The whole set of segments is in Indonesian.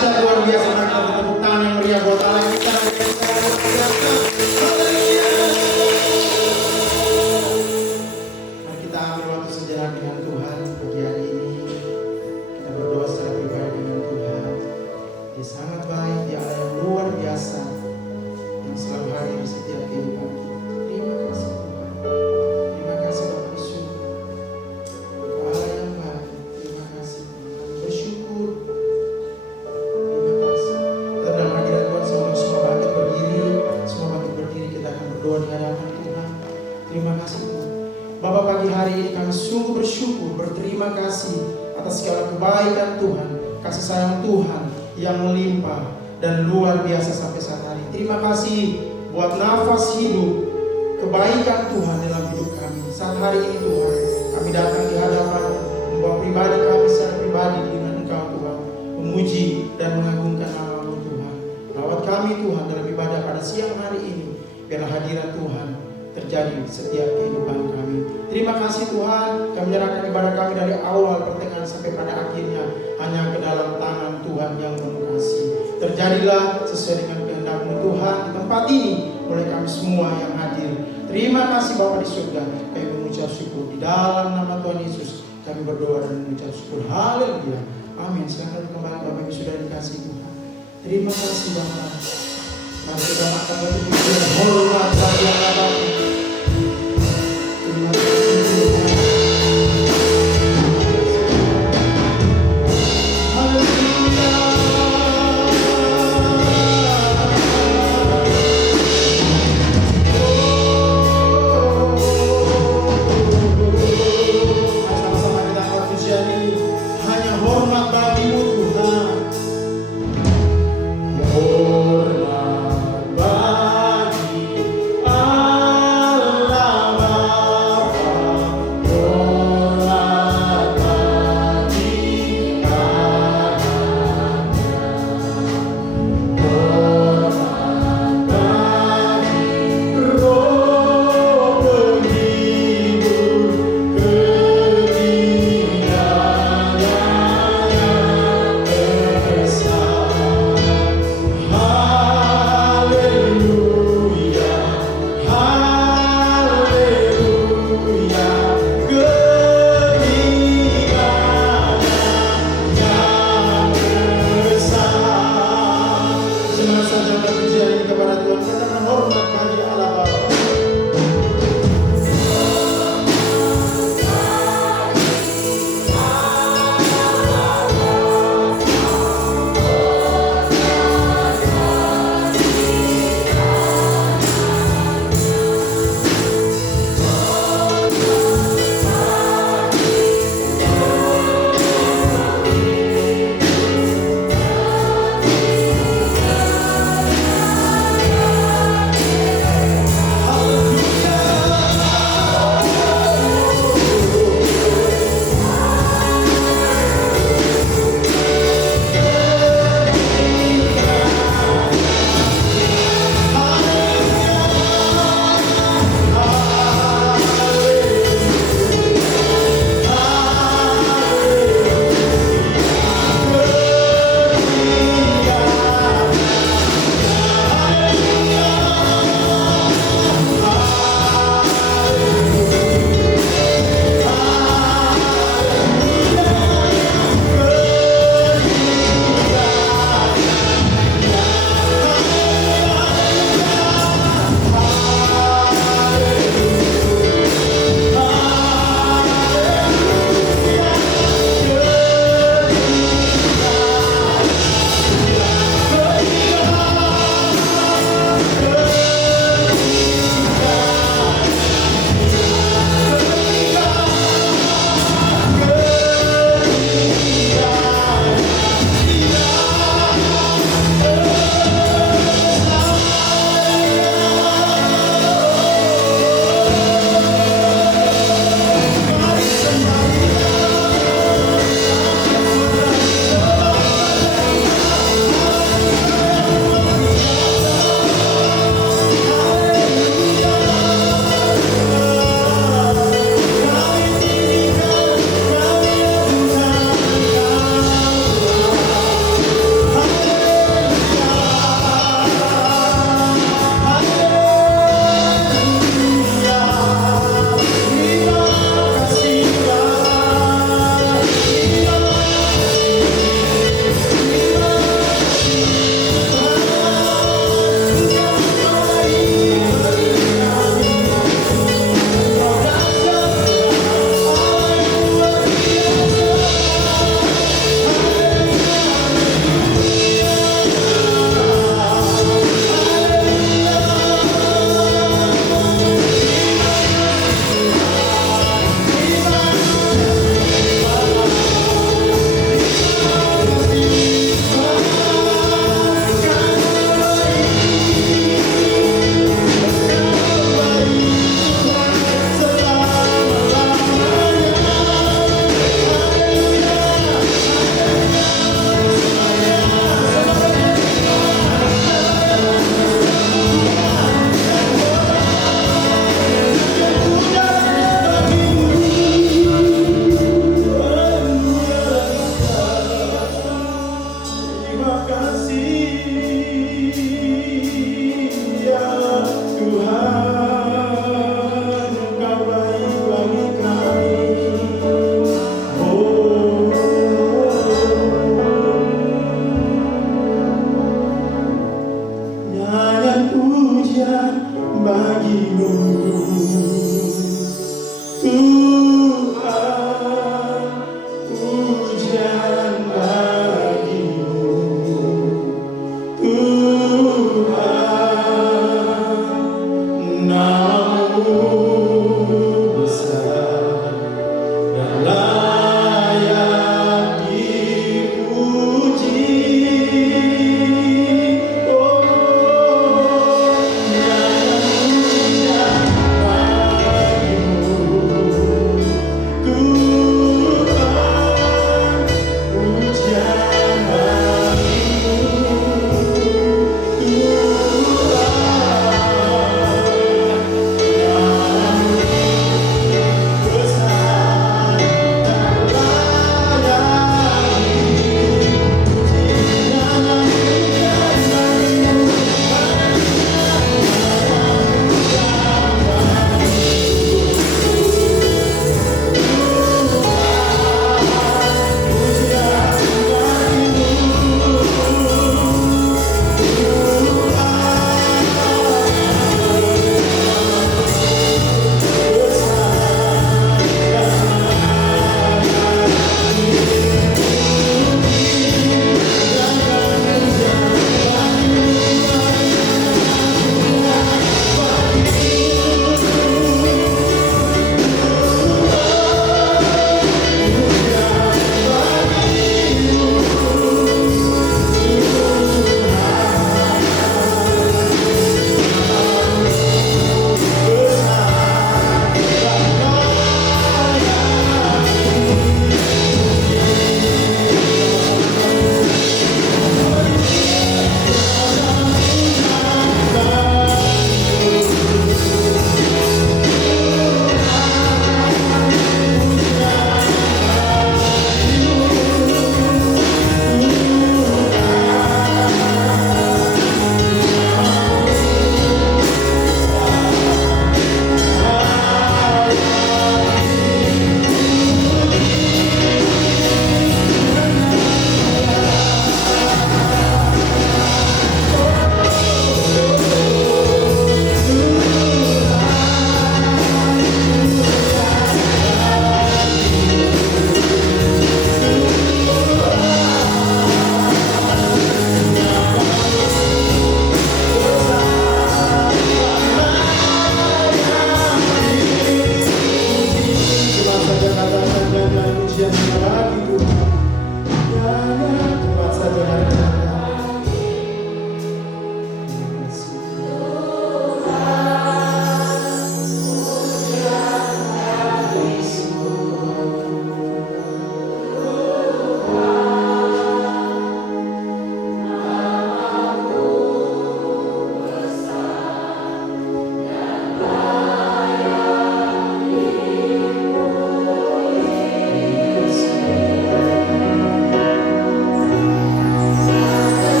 dahsyat luar biasa. Mereka tepuk tangan yang meriah buat Allah kita. Mari kita ambil waktu sejenak dengan Tuhan pagi hari ini. Kita berdoa secara pribadi dengan Tuhan. Dia sangat baik, Dia Allah yang luar biasa, yang selalu hadir di setiap kehidupan kita. Terima kasih Tuhan. Terima kasih Bapak bersyukur. Allah yang baik. Terima kasih Tuhan. Bersyukur. Terima kasih. Kita dalam hadirat Tuhan semua bangkit berdiri. Semua bangkit berdiri, kita akan berdoa di hadapan Tuhan. Terima kasih Tuhan. Bapak, pagi hari ini kami sungguh bersyukur, berterima kasih atas segala kebaikan Tuhan, kasih sayang Tuhan yang melimpah dan luar biasa sampai saat hari. Terima kasih buat nafas hidup, kebaikan Tuhan dalam hidup kami. Saat hari ini Tuhan, kami datang di hadapan membawa pribadi kami secara pribadi dengan Engkau Tuhan, memuji dan mengagungkan nama-Mu Tuhan. Rawat kami Tuhan dalam ibadah pada siang hari ini, biarlah hadirat Tuhan terjadi di setiap kehidupan kami. Terima kasih Tuhan, kami menyerahkan ibadah kami dari awal pertengahan sampai pada akhirnya hanya ke dalam tangan Tuhan yang penuh kasih. Terjadilah sesuai dengan kehendak-Mu Tuhan di tempat ini oleh kami semua yang hadir. Terima kasih Bapa di surga, kami mengucap syukur di dalam nama Tuhan Yesus. Kami berdoa dan mengucap syukur. Haleluya. Amin. Silakan kembali Bapak Ibu sudah dikasih Tuhan. Terima kasih Bapa. Mari kita makan untuk pujian hormat bagi Allah. Terima kasih Tuhan. Haleluya. Sama-sama kita angkat pujian ini. Hanya hormat bagi-Mu Tuhan. Hormat bagi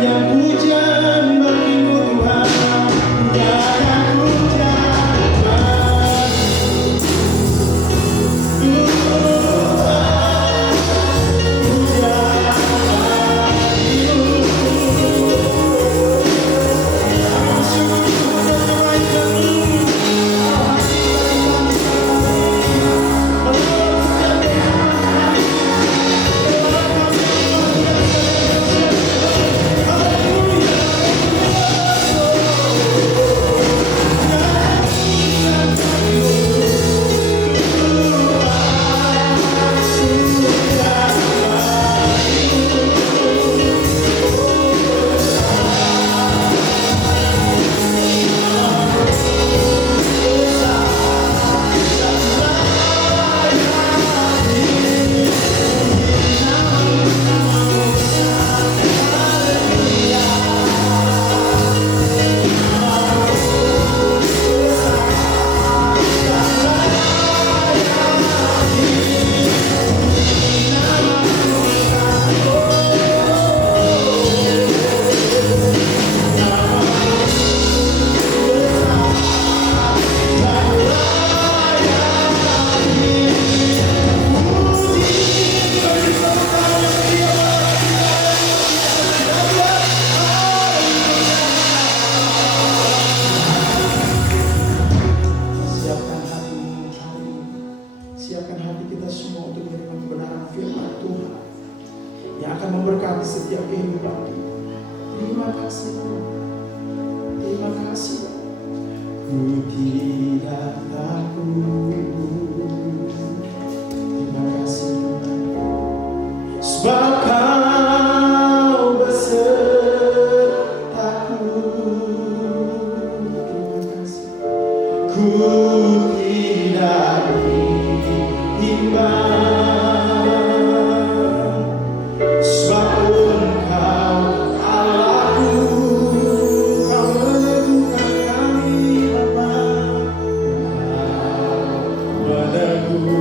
Yang pujian bagimu Tuhan, yang pujian bagimu Tuhan, pujian siapkan hati kita semua untuk menerima kebenaran firman Tuhan yang akan memberkati setiap kehidupan kita. Terima kasih Tuhan. Terima kasih. Ku tidak takut. Terima kasih Tuhan. Sebab Kau besertaku. Terima kasih. Ku tidak imbang, sebab Engkau Allahku, Kau meneguhkan kami Bapa, Kau meneguhkanku.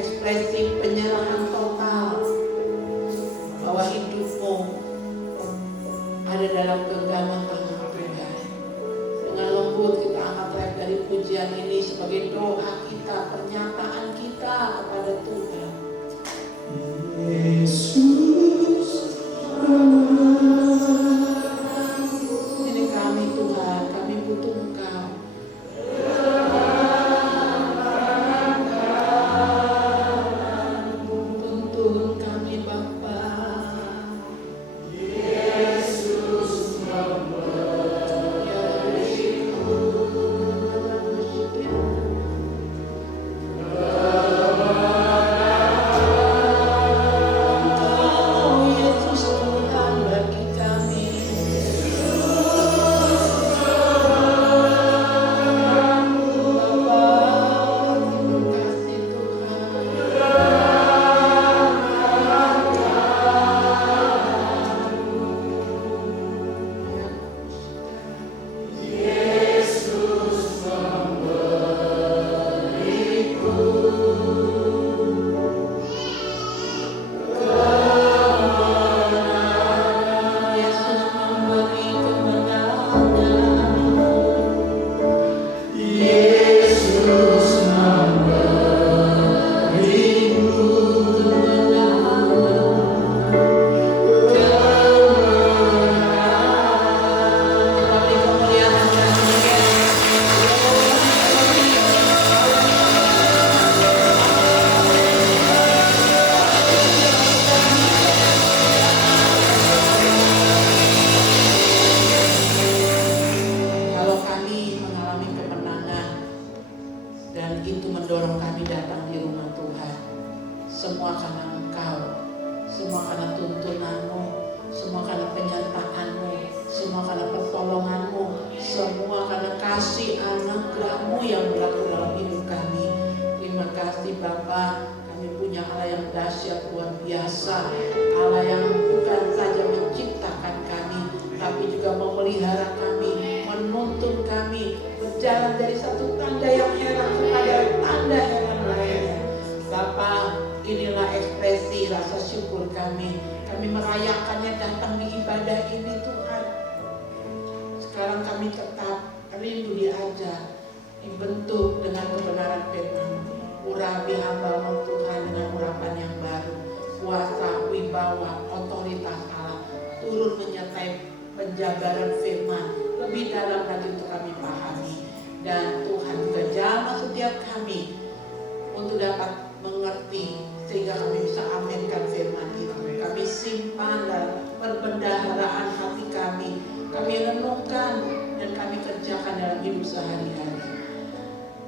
ekspresi penyerahan total bahwa hidupmu ada dalam genggaman tangan Tuhan. Dengan lembut kita angkat dari pujian ini sebagai doa kita, pernyataan kita kepada Tuhan. Yesus, ini kami Tuhan, kami butuh Engkau. Tuntun kami Bapa.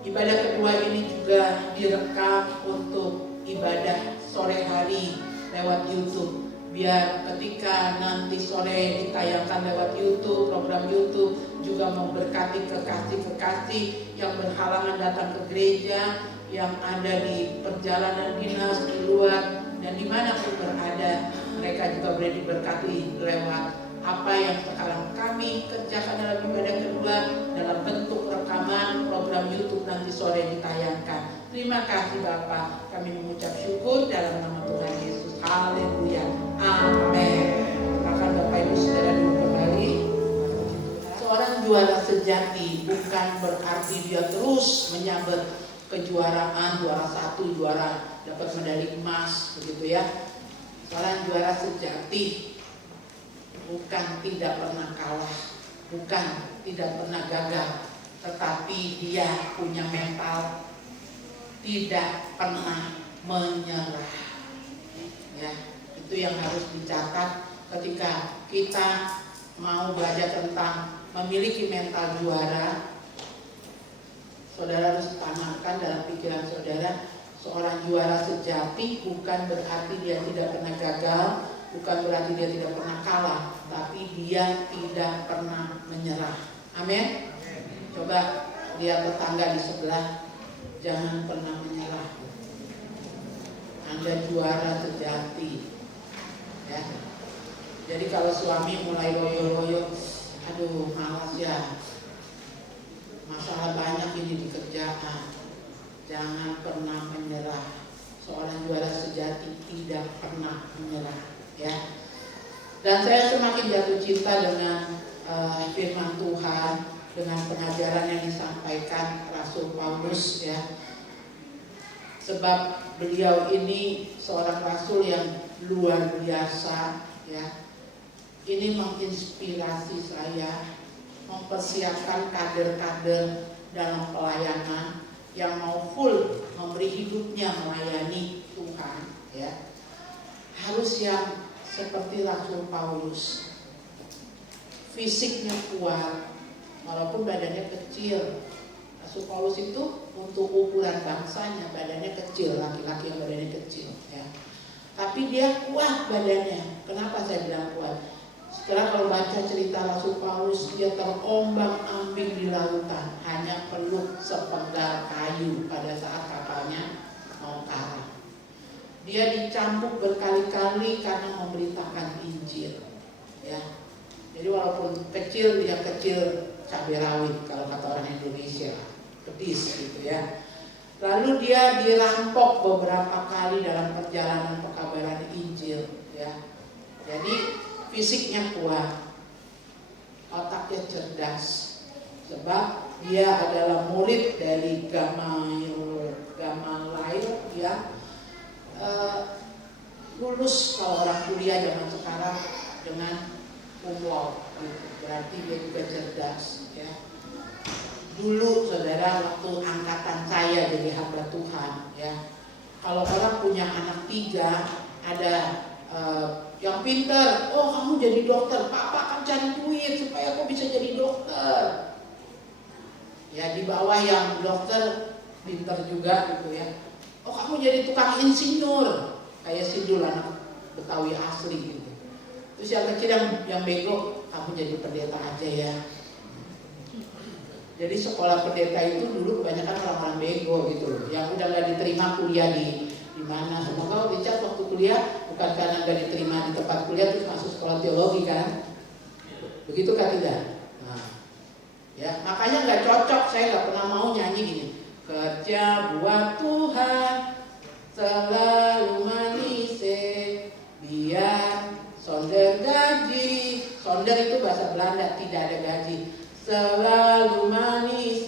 Ibadah kedua ini juga direkam untuk ibadah sore hari lewat YouTube. Biar ketika nanti sore ditayangkan lewat YouTube, program YouTube juga memberkati kekasih-kekasih yang berhalangan datang ke gereja, yang ada di perjalanan dinas di luar dan dimanapun berada, mereka juga boleh diberkati lewat apa yang sekarang kami kerjakan dalam ibadah kedua dalam bentuk rekaman program YouTube nanti sore ditayangkan. Terima kasih Bapak, kami mengucap syukur dalam nama Tuhan Yesus. Haleluya, amin. Maka Bapak Ibu Saudara dulu kembali. Seorang juara sejati bukan berarti dia terus menyabet kejuaraan, juara satu, juara dapat medali emas, begitu ya. Seorang juara sejati bukan tidak pernah kalah, bukan tidak pernah gagal, tetapi dia punya mental tidak pernah menyerah. Ya, itu yang harus dicatat ketika kita mau belajar tentang memiliki mental juara. Saudara harus tanamkan dalam pikiran saudara, seorang juara sejati bukan berarti dia tidak pernah gagal, bukan berarti dia tidak pernah kalah, tapi dia tidak pernah menyerah. Amin. Coba lihat tetangga di sebelah, jangan pernah menyerah. Anda juara sejati. Ya. Jadi kalau suami mulai loyo-loyo, aduh malas ya, masalah banyak ini di kerjaan, jangan pernah menyerah. makin jatuh cinta dengan firman Tuhan, dengan pengajaran yang disampaikan Rasul Paulus ya. Sebab beliau ini seorang rasul yang luar biasa ya. Ini menginspirasi saya mempersiapkan kader-kader dalam pelayanan yang mau full memberi hidupnya melayani Tuhan ya. Harus yang seperti Rasul Paulus, fisiknya kuat walaupun badannya kecil. Rasul Paulus itu untuk ukuran bangsanya badannya kecil, laki-laki yang badannya kecil ya. Tapi dia kuat badannya. Kenapa saya bilang kuat? Setelah kalau baca cerita Rasul Paulus, dia terombang-ambing di lautan, hanya perlu sepenggal kayu pada saat kapalnya mau karam. Dia dicambuk berkali-kali karena memberitakan Injil ya. Jadi walaupun kecil, dia kecil cabai rawit kalau kata orang Indonesia, pedis gitu ya. Lalu dia dirampok beberapa kali dalam perjalanan pekabaran Injil ya. Jadi fisiknya kuat, otaknya cerdas, sebab dia adalah murid dari Gamaliel yang lulus kalau orang kuliah zaman sekarang dengan cum laude, berarti dia juga cerdas ya. Dulu saudara, waktu angkatan saya jadi hamba Tuhan ya, kalau orang punya anak 3, ada yang pintar, oh kamu jadi dokter, papa akan cari duit supaya aku bisa jadi dokter. Ya di bawah yang dokter pintar juga gitu ya, oh kamu jadi tukang insinyur, kayak Sidul anak Betawi asli gitu. Terus yang kecil yang bego, kamu jadi pendeta aja ya. Jadi sekolah pendeta itu dulu kebanyakan orang-orang bego gitu, yang udah nggak diterima kuliah di mana. Semoga Richard waktu kuliah bukan karena nggak diterima di tempat kuliah terus masuk sekolah teologi kan? Begitu kan tidak? Nah, ya makanya nggak cocok. Saya nggak pernah mau nyanyi gini. Kerja buat Tuhan selalu manis, biar sonder gaji. Sonder itu bahasa Belanda, tidak ada gaji. Selalu manis,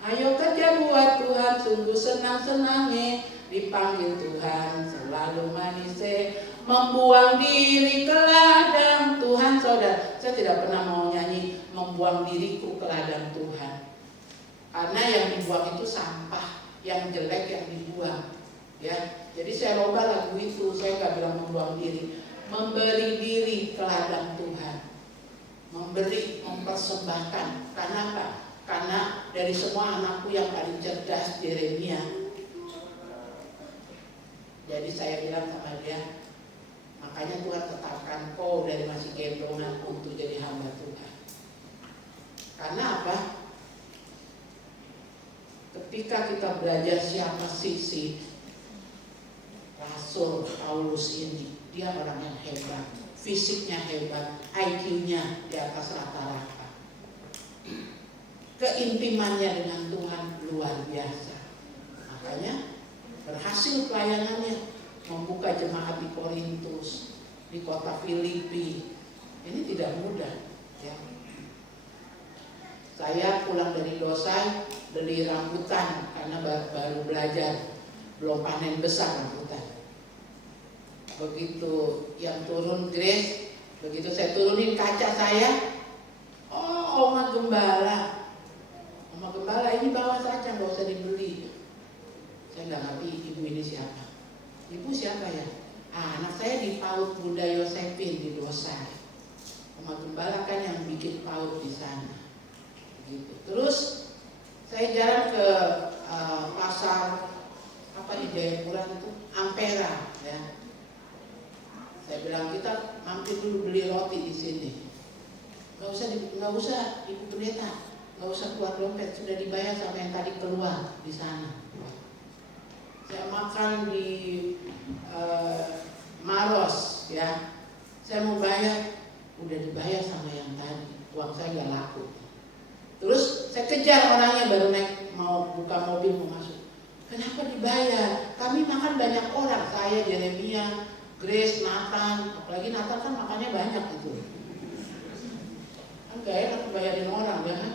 ayo kerja buat Tuhan, sungguh senang-senangnya dipanggil Tuhan. Selalu manis, membuang diri ke ladang Tuhan. Saudara, saya tidak pernah mau nyanyi membuang diriku ke ladang Tuhan, karena yang dibuang itu sampah, yang jelek yang dibuang ya. Jadi saya loba lagu itu, saya nggak bilang membuang diri, memberi diri ke ladang Tuhan. Memberi, mempersembahkan. Karena apa? Karena dari semua anakku yang paling cerdas Yeremia. Jadi saya bilang sama dia, makanya Tuhan tetapkan kau dari masih gendongan untuk jadi hamba Tuhan. Karena apa? Ketika kita belajar siapa sih Rasul Paulus ini, dia orang yang hebat, fisiknya hebat, IQ-nya di atas rata-rata, keintimannya dengan Tuhan luar biasa. Makanya berhasil pelayanannya, membuka jemaat di Korintus, di kota Filipi. Ini tidak mudah ya. Saya pulang dari Dosai beli rambutan karena baru belajar, belum panen besar rambutan. Begitu yang turun Grace, begitu saya turunin kaca saya, oh Oma Gembala, ini bawa saja, nggak usah dibeli. Saya nggak ngerti ibu ini siapa. Ibu siapa ya? Anak saya di PAUD Bunda Yosefin di Dosai. Oma Gembala kan yang bikin PAUD di sana. Gitu. Terus saya jalan ke pasar apa di Jayapura itu, Ampera ya. Saya bilang kita mampir dulu beli roti di sini. Nggak usah Ibu Pendeta, nggak usah keluar dompet, sudah dibayar sama yang tadi keluar di sana. Saya makan di Maros ya. Saya mau bayar, udah dibayar sama yang tadi, uang saya nggak laku. Terus saya kejar orangnya, baru naik mau buka mobil mau masuk. Kenapa dibayar? Kami makan banyak orang, saya, Yeremia, Grace, Nathan, apalagi Nathan kan makannya banyak gitu. Kan gak enak bayarin orang ya kan.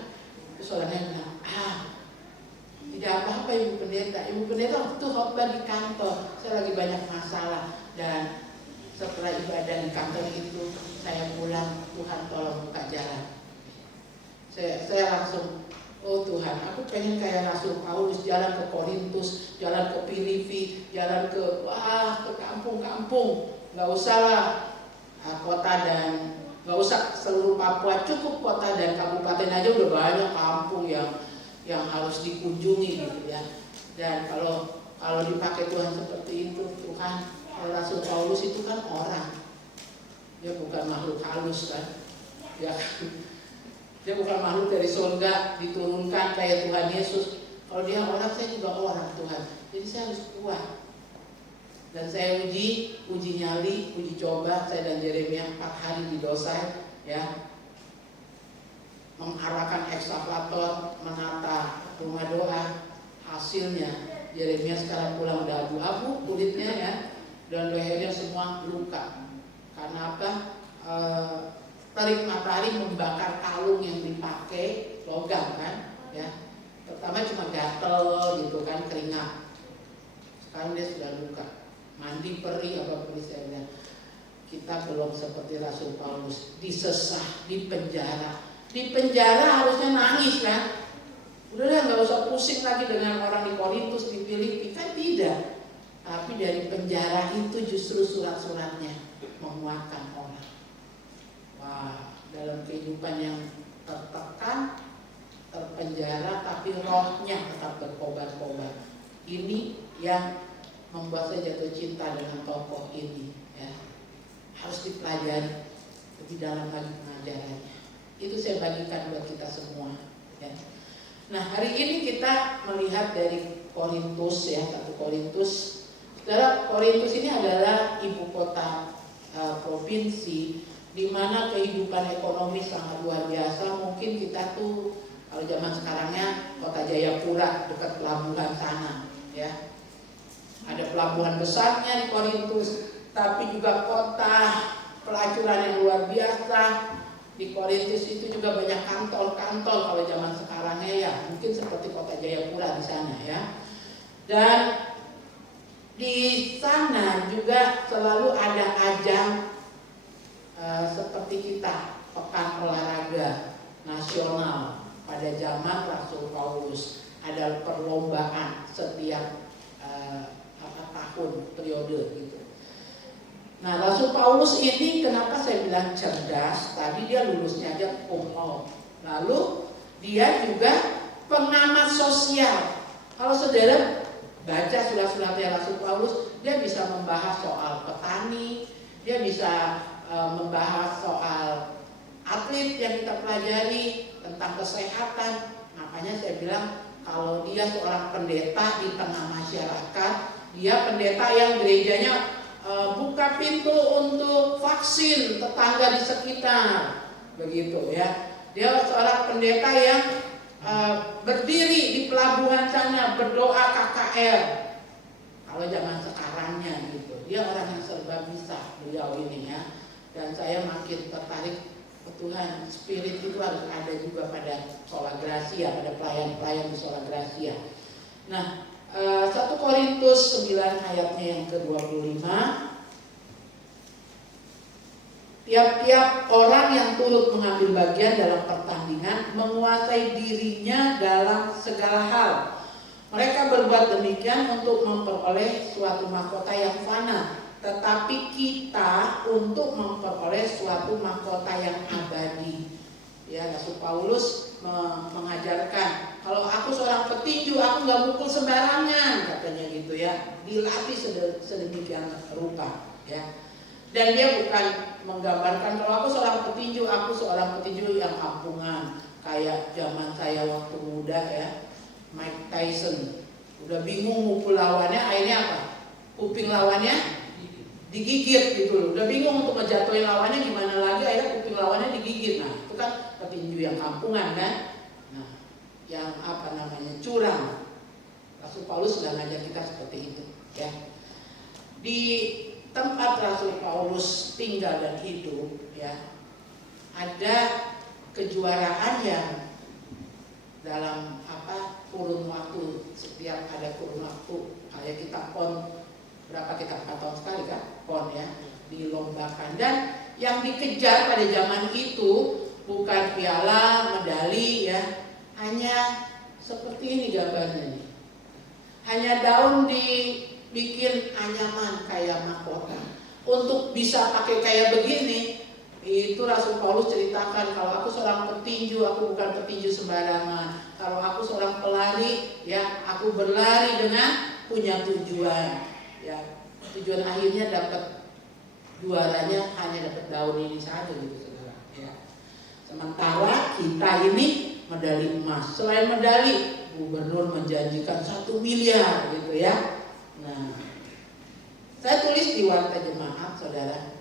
Terus orangnya bilang, tidak apa-apa Ibu Pendeta. Ibu Pendeta waktu itu khotbah di kantor, saya lagi banyak masalah. Dan setelah ibadah di kantor itu, saya pulang, Tuhan tolong buka jalan. Saya langsung, oh Tuhan, aku pengen kayak Rasul Paulus, jalan ke Korintus, jalan ke Filipi, jalan ke kampung-kampung. Gak usah lah kota dan gak usah seluruh Papua, cukup kota dan kabupaten aja udah banyak kampung yang harus dikunjungi gitu ya. Dan kalau dipakai Tuhan seperti itu, Tuhan, Rasul Paulus itu kan orang, dia bukan makhluk halus kan, ya. Dia bukan makhluk dari surga diturunkan kayak Tuhan Yesus. Kalau dia orang, saya juga orang Tuhan. Jadi saya harus kuat. Dan saya uji nyali, uji coba. Saya dan Yeremia 4 hari di Dosai, ya, mengarahkan ekskavator, menata rumah doa. Hasilnya Yeremia sekarang pulang udah abu-abu kulitnya ya, dan lehernya semua luka. Karena apa? Terik matahari membakar kalung yang dipakai, logam kan, ya. Pertama cuma gatel gitu kan, keringat. Sekarang dia sudah luka, mandi perih apa perih. Saya bilang, kita belum seperti Rasul Paulus, disesah, di penjara. Di penjara harusnya nangis kan. Udah nggak usah pusing lagi dengan orang di Korintus, di Filipi, kan tidak. Tapi dari penjara itu justru surat-suratnya menguatkan orang. Wah, dalam kehidupan yang tertekan, terpenjara, tapi rohnya tetap berkobar-kobar. Ini yang membuat saya jatuh cinta dengan tokoh ini. Ya. Harus dipelajari lebih dalam lagi pengajarannya. Itu saya bagikan buat kita semua. Ya. Nah, hari ini kita melihat dari Korintus ya, 1 Korintus. Saudara, Korintus ini adalah ibu kota provinsi di mana kehidupan ekonomi sangat luar biasa. Mungkin kita tuh kalau zaman sekarangnya kota Jayapura dekat pelabuhan sana, ya. Ada pelabuhan besarnya di Korintus, tapi juga kota pelacuran yang luar biasa. Di Korintus itu juga banyak kantor-kantor kalau zaman sekarangnya ya, mungkin seperti kota Jayapura di sana ya. Dan di sana juga selalu ada ajang seperti kita, pekan olahraga nasional pada zaman Rasul Paulus. Ada perlombaan setiap tahun periode gitu. Nah, Rasul Paulus ini kenapa saya bilang cerdas? Tadi dia lulusnya aja cum laude. Lalu dia juga pengamat sosial. Kalau saudara baca surat-suratnya Rasul Paulus, dia bisa membahas soal petani, dia bisa membahas soal atlet yang kita pelajari, tentang kesehatan. Makanya saya bilang kalau dia seorang pendeta di tengah masyarakat, dia pendeta yang gerejanya buka pintu untuk vaksin tetangga di sekitar, begitu ya. Dia seorang pendeta yang berdiri di pelabuhan sana berdoa KKR. Kalau zaman sekarangnya gitu, dia orang yang serba bisa beliau ini ya. Dan saya makin tertarik ke Tuhan, spirit itu harus ada juga pada Sola Gracia, pada pelayan-pelayan di Sola Gracia. Nah, 1 Korintus 9 ayatnya yang ke-25. Tiap-tiap orang yang turut mengambil bagian dalam pertandingan menguasai dirinya dalam segala hal. Mereka berbuat demikian untuk memperoleh suatu mahkota yang fana, tetapi kita untuk memperoleh suatu mahkota yang abadi. Ya, Rasul Paulus mengajarkan, kalau aku seorang petinju, aku nggak mukul sembarangan, katanya gitu ya. Dilatih sedemikian rupa, ya. Dan dia bukan menggambarkan kalau aku seorang petinju yang kampungan kayak zaman saya waktu muda ya, Mike Tyson. Udah bingung mukul lawannya, akhirnya apa? Kuping lawannya digigit gitu loh. Udah bingung untuk ngejatuhin lawannya gimana lagi, akhirnya kuping lawannya digigit. Nah, itu kan petinju yang kampungan kan. Nah, yang curang. Rasul Paulus sudah ngajar kita seperti itu, ya. Di tempat Rasul Paulus tinggal dan hidup, ya, ada kejuaraan yang dalam kurun waktu, setiap ada kurun waktu, kayak kita PON, berapa kita 4 tahun sekali kan PON, ya, dilombakan. Dan yang dikejar pada zaman itu bukan piala, medali, ya, hanya seperti ini gambarnya nih. Hanya daun dibikin anyaman kayak mahkota. Untuk bisa pakai kayak begini, itu Rasul Paulus ceritakan, kalau aku seorang petinju, aku bukan petinju sembarangan. Kalau aku seorang pelari, ya, aku berlari dengan punya tujuan. Ya, tujuan akhirnya dapat juaranya hanya dapat daun ini saja gitu, saudara. Ya. Sementara kita ini medali emas. Selain medali, gubernur menjanjikan 1 miliar gitu, ya. Nah, saya tulis di Warta Jemaat, saudara.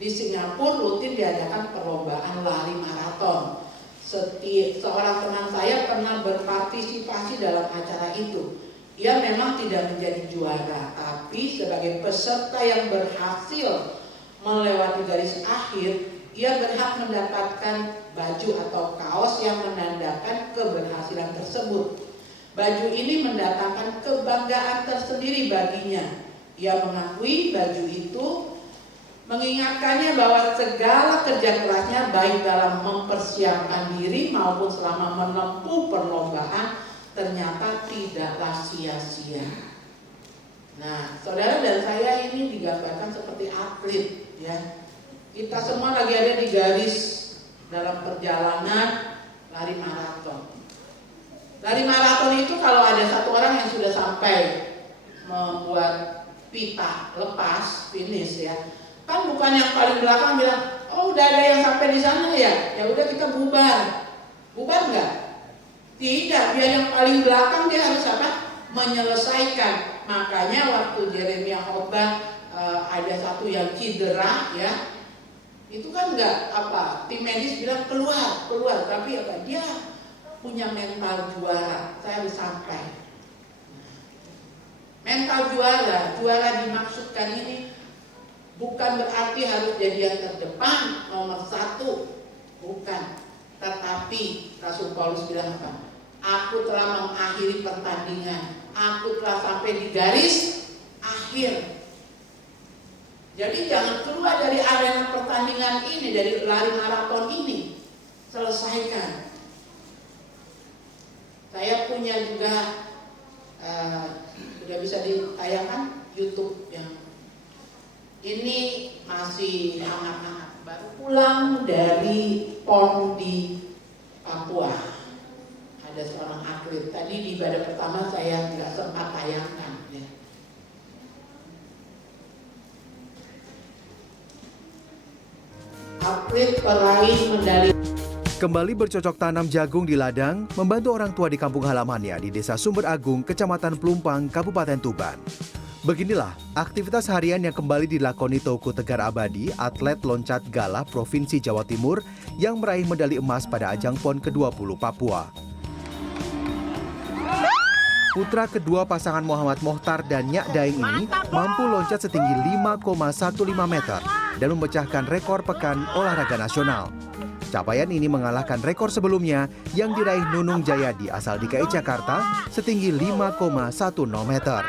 Di Singapura rutin diadakan perlombaan lari maraton. Seorang teman saya pernah berpartisipasi dalam acara itu. Ia memang tidak menjadi juara, tapi sebagai peserta yang berhasil melewati garis akhir, ia berhak mendapatkan baju atau kaos yang menandakan keberhasilan tersebut. Baju ini mendatangkan kebanggaan tersendiri baginya. Ia mengakui baju itu mengingatkannya bahwa segala kerja kerasnya baik dalam mempersiapkan diri maupun selama menempuh perlombaan ternyata tidaklah sia-sia. Nah, saudara dan saya ini digambarkan seperti atlet, ya. Kita semua lagi ada di garis dalam perjalanan lari maraton. Lari maraton itu kalau ada satu orang yang sudah sampai membuat pita lepas finish, ya, kan bukan yang paling belakang bilang, oh udah ada yang sampai di sana, ya, ya udah kita bubar. Bubar nggak? Tidak, dia yang paling belakang dia harus menyelesaikan. Makanya waktu Jeremia khotbah ada satu yang cedera, ya, itu kan nggak tim medis bilang keluar, tapi dia punya mental juara. Saya harus sampai. Mental juara dimaksudkan ini bukan berarti harus jadi yang terdepan, nomor 1, bukan. Tetapi Rasul Paulus bilang apa? Aku telah mengakhiri pertandingan, aku telah sampai di garis akhir. Jadi jangan keluar dari arena pertandingan ini, dari lari maraton ini, selesaikan. Saya punya juga sudah bisa ditayangkan YouTube yang ini masih hangat-hangat, baru pulang dari PON di Papua. Ada seorang atlet. Tadi di ibadah pertama saya nggak sempat tayangkan, ya. Atlet peraih medali. Kembali bercocok tanam jagung di ladang, membantu orang tua di kampung halamannya di Desa Sumber Agung, Kecamatan Pelumpang, Kabupaten Tuban. Beginilah aktivitas harian yang kembali dilakoni Teuku Tegar Abadi, atlet loncat galah Provinsi Jawa Timur yang meraih medali emas pada ajang PON ke-20 Papua. Putra kedua pasangan Muhammad Mohtar dan Nyak Daeng ini mampu loncat setinggi 5,15 meter dan memecahkan rekor Pekan Olahraga Nasional. Capaian ini mengalahkan rekor sebelumnya yang diraih Nunung Jayadi asal DKI Jakarta setinggi 5,10 meter.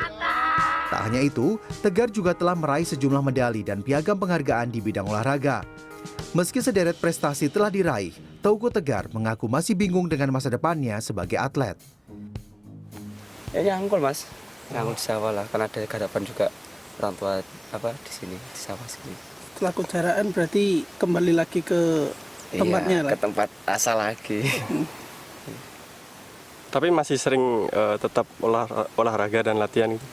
Tak hanya itu, Tegar juga telah meraih sejumlah medali dan piagam penghargaan di bidang olahraga. Meski sederet prestasi telah diraih, Teuku Tegar mengaku masih bingung dengan masa depannya sebagai atlet. Ya nyangkul mas, nyangkul di sawah lah, karena ada garapan juga orang tua di sini, di sawah sini. Setelah kejuaraan berarti kembali lagi ke tempatnya iya, lah. Ke tempat asal lagi. Tapi masih sering tetap olahraga dan latihan gitu?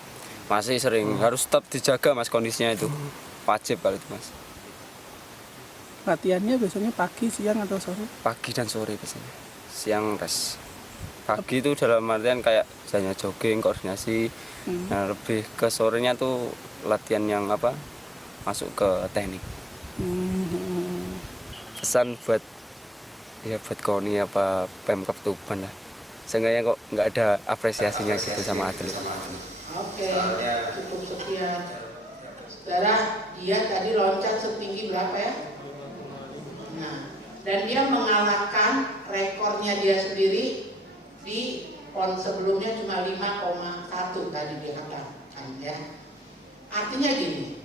Masih sering, harus tetap dijaga mas kondisinya itu. Wajib kali itu mas. Latihannya biasanya pagi, siang atau sore? Pagi dan sore biasanya. Siang rest. Pagi itu dalam artian kayak hanya jogging, koordinasi. Nah lebih ke sorenya tuh latihan yang masuk ke teknik. Pesan buat KONI Pemkab Tuban lah. Seenggaknya kok nggak ada apresiasinya gitu sama atlet. Oke, cukup sekian. Saudara, dia tadi loncat setinggi berapa ya? Nah, dan dia mengalahkan rekornya dia sendiri di PON sebelumnya cuma 5,1 tadi dia katakan ya. Artinya gini,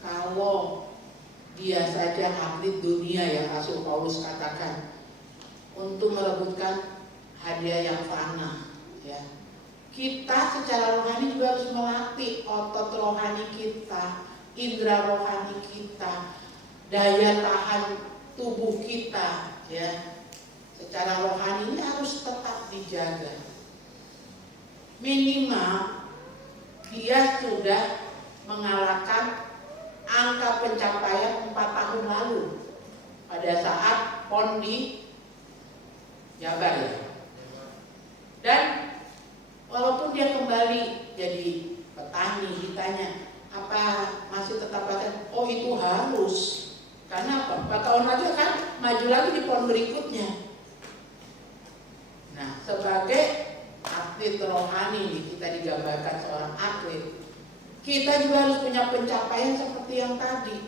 kalau dia saja atlet dunia yang Rasul Paulus katakan untuk merebutkan hadiah yang fana ya. Kita secara rohani juga harus melatih otot rohani kita, indera rohani kita, daya tahan tubuh kita ya. Secara rohani ini harus tetap dijaga. Minimal dia sudah mengalahkan angka pencapaian 4 tahun lalu pada saat PON di Jabar ya. Dan walaupun dia kembali jadi petani, ditanya apa masih tetap pakai? Oh itu harus. Karena apa? 4 tahun lagi kan maju lagi di PON berikutnya. Nah, sebagai atlet rohani nih, kita digambarkan seorang atlet, kita juga harus punya pencapaian seperti yang tadi.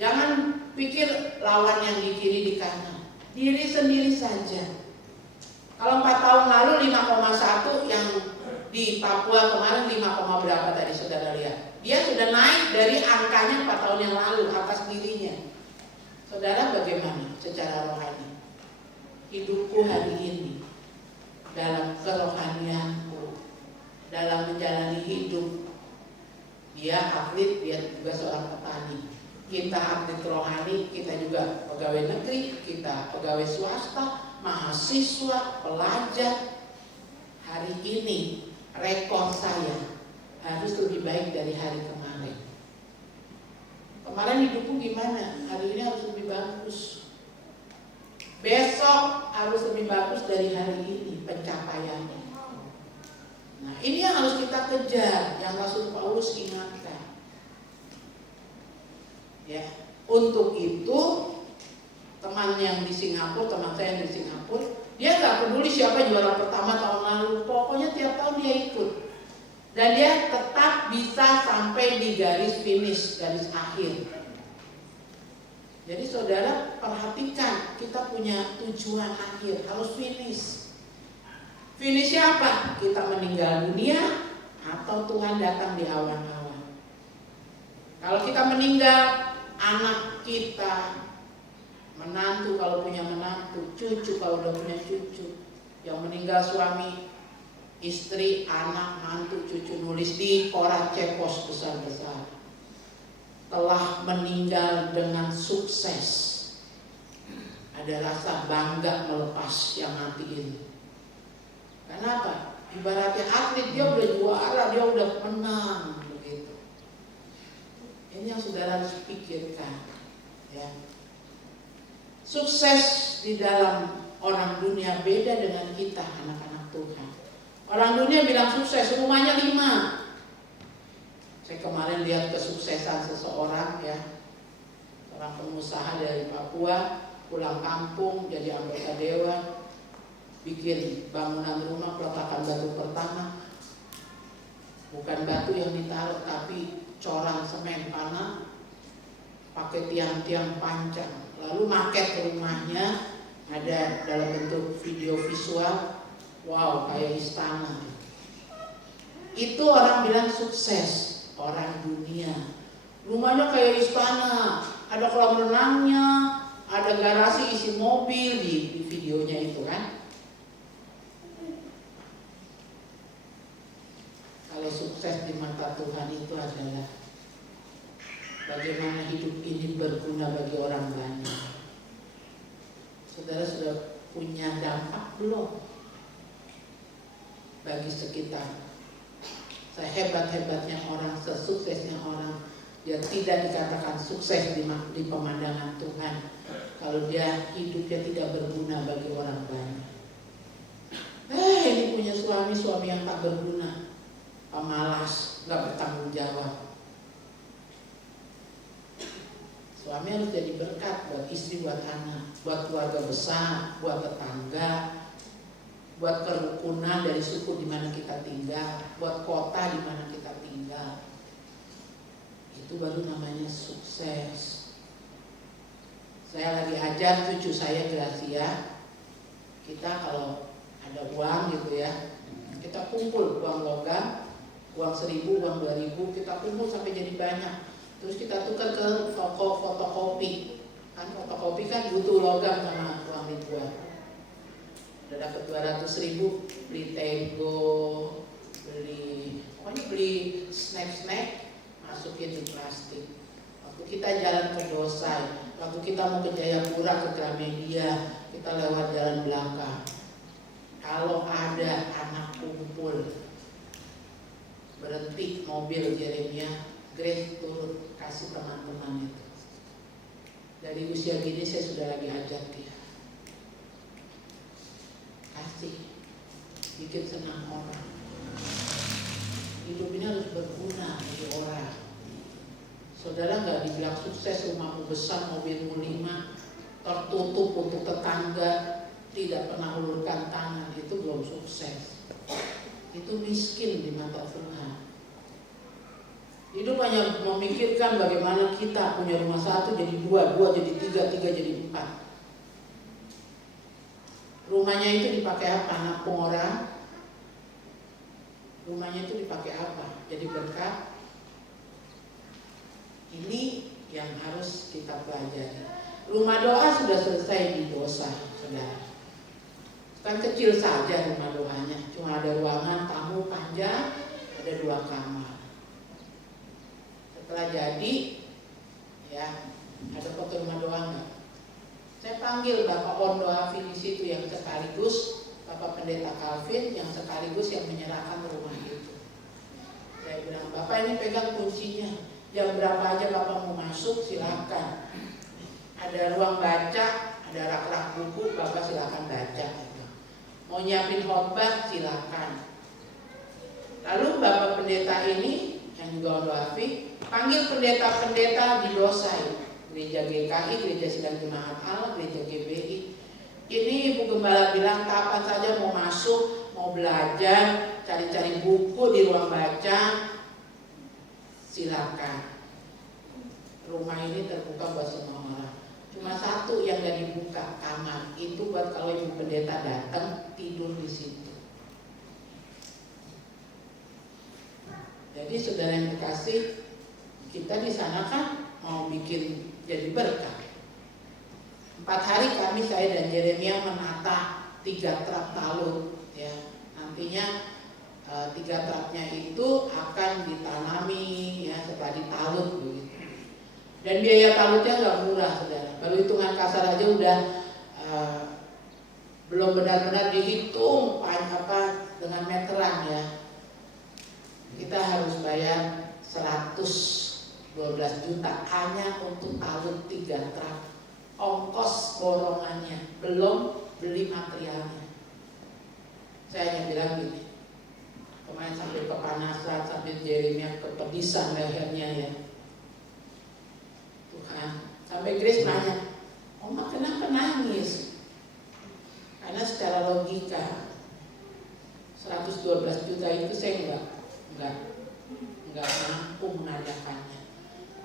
Jangan pikir lawan yang di kiri di kanan, diri sendiri saja. Kalau 4 tahun lalu 5,1, yang di Papua kemarin 5, berapa tadi saudara lihat, dia sudah naik dari angkanya 4 tahun yang lalu atas dirinya. Saudara bagaimana secara rohani? Hidupku hari ini dalam kerohanianku, dalam menjalani hidup. Dia atlet, dia juga seorang petani. Kita atlet rohani, kita juga pegawai negeri, kita pegawai swasta, mahasiswa, pelajar. Hari ini rekor saya harus lebih baik dari hari kemarin. Kemarin hidupku gimana? Hari ini harus lebih bagus. Besok harus lebih bagus dari hari ini pencapaiannya. Nah, ini yang harus kita kejar, yang Rasul Paulus ingatkan. Ya, untuk itu teman yang di Singapura, teman saya yang di Singapura, dia nggak peduli siapa juara pertama tahun lalu, pokoknya tiap tahun dia ikut. Dan dia tetap bisa sampai di garis finish, garis akhir. Jadi saudara perhatikan, kita punya tujuan akhir, harus finish. Finishnya apa? Kita meninggal dunia atau Tuhan datang di awan-awan. Kalau kita meninggal, anak kita, menantu kalau punya menantu, cucu kalau udah punya cucu, yang meninggal suami, istri, anak, mantu, cucu, nulis di koran cepos besar-besar, telah meninggal dengan sukses. Ada rasa bangga melepas yang mati ini. Kenapa? Ibaratnya atlet, dia udah juara, dia udah menang begitu. Ini yang saudara harus pikirkan ya. Sukses di dalam orang dunia beda dengan kita anak-anak Tuhan. Orang dunia bilang sukses, rumahnya 5. Saya kemarin lihat kesuksesan seseorang ya, seorang pengusaha dari Papua, pulang kampung jadi anggota dewan, bikin bangunan rumah, peletakan batu pertama, bukan batu yang ditaruh tapi coran semen panah, pakai tiang-tiang panjang, lalu maket rumahnya ada dalam bentuk video visual, wow kayak istana. Itu orang bilang sukses. Orang dunia, rumahnya kayak istana, ada kolam renangnya, ada garasi isi mobil di videonya itu kan. Kalau sukses di mata Tuhan itu adalah bagaimana hidup ini berguna bagi orang banyak. Saudara sudah punya dampak belum bagi sekitar? Sehebat-hebatnya orang, sesuksesnya orang, dia tidak dikatakan sukses di pemandangan Tuhan kalau dia hidupnya tidak berguna bagi orang banyak. Ini punya suami yang tak berguna, pemalas, nggak bertanggung jawab. Suami harus jadi berkat buat istri, buat anak, buat keluarga besar, buat tetangga, buat kerukunan dari suku di mana kita tinggal, buat kota di mana kita tinggal. Itu itu baru namanya sukses. Saya lagi ajar cucu saya Gracia, kita kalau ada uang gitu ya, kita kumpul uang logam, uang 1.000, uang 2.000, kita kumpul sampai jadi banyak. Terus kita tukar ke toko fotokopi. Kan fotokopi kan butuh logam sama uang ribuan. Udah dapat 200.000, beli Tego, pokoknya beli snack, masukin di plastik. Waktu kita jalan ke Dosai, waktu kita mau ke Jayapura, ke Gramedia, kita lewat jalan belakang. Kalau ada anak kumpul, berhenti mobil Jeremia, Grace turun kasih teman-teman itu. Dari usia gini saya sudah lagi ajar dia. Kasih, bikin senang orang. Hidup ini harus berguna bagi orang. Saudara nggak dibilang sukses, rumahmu besar, mobilmu 5, tertutup untuk tetangga, tidak pernah ulurkan tangan, itu belum sukses. Itu miskin di mata Tuhan. Hidup hanya memikirkan bagaimana kita punya rumah 1 jadi 2, 2 jadi 3, 3 jadi 4. Rumahnya itu dipakai apa? Nampung orang. Rumahnya itu dipakai apa? Jadi berkat. Ini yang harus kita pelajari. Rumah doa sudah selesai di Dosa, saudara. Kan kecil saja rumah doanya, cuma ada ruangan tamu panjang, ada 2 kamar. Setelah jadi, ya ada foto rumah doa nggak? Saya panggil Bapak Ondo Hafid di situ yang sekaligus Bapak Pendeta Calvin yang sekaligus yang menyerahkan rumah itu. Saya bilang, Bapak ini pegang kuncinya. Jam berapa aja Bapak mau masuk silakan. Ada ruang baca, ada rak-rak buku, Bapak silakan baca. Mau nyiapin khotbah silakan. Lalu Bapak Pendeta ini yang juga Ondo Hafid panggil pendeta-pendeta di Dosai, gereja GKI, gereja Sidang Jemaat Allah, gereja GBI. Ini Ibu Gembala bilang kapan saja mau masuk, mau belajar, cari-cari buku di ruang baca, silakan. Rumah ini terbuka buat semua orang. Cuma 1 yang gak dibuka, kamar. Itu buat kalau Ibu Pendeta datang tidur di situ. Jadi saudara yang dikasih, kita di sana kan mau bikin jadi berkah. 4 hari kami, saya dan Jeremia menata 3 trap talut. Ya, nantinya 3 trapnya itu akan ditanami ya setelah ditalut begitu. Dan biaya talutnya nggak murah, saudara. Baru hitungan kasar aja udah belum benar-benar dihitung dengan meteran ya. Kita harus bayar 112 juta hanya untuk talut 3 trap. Ongkos borongannya, belum beli materialnya. Saya hanya bilang gini, kemarin sampai kepanasan, sampai Jeremia kepedisan lehernya ya. Tuhan, sampai Grace nanya, Oma kenapa nangis? Karena secara logika 112 juta itu saya enggak mampu mengadakannya.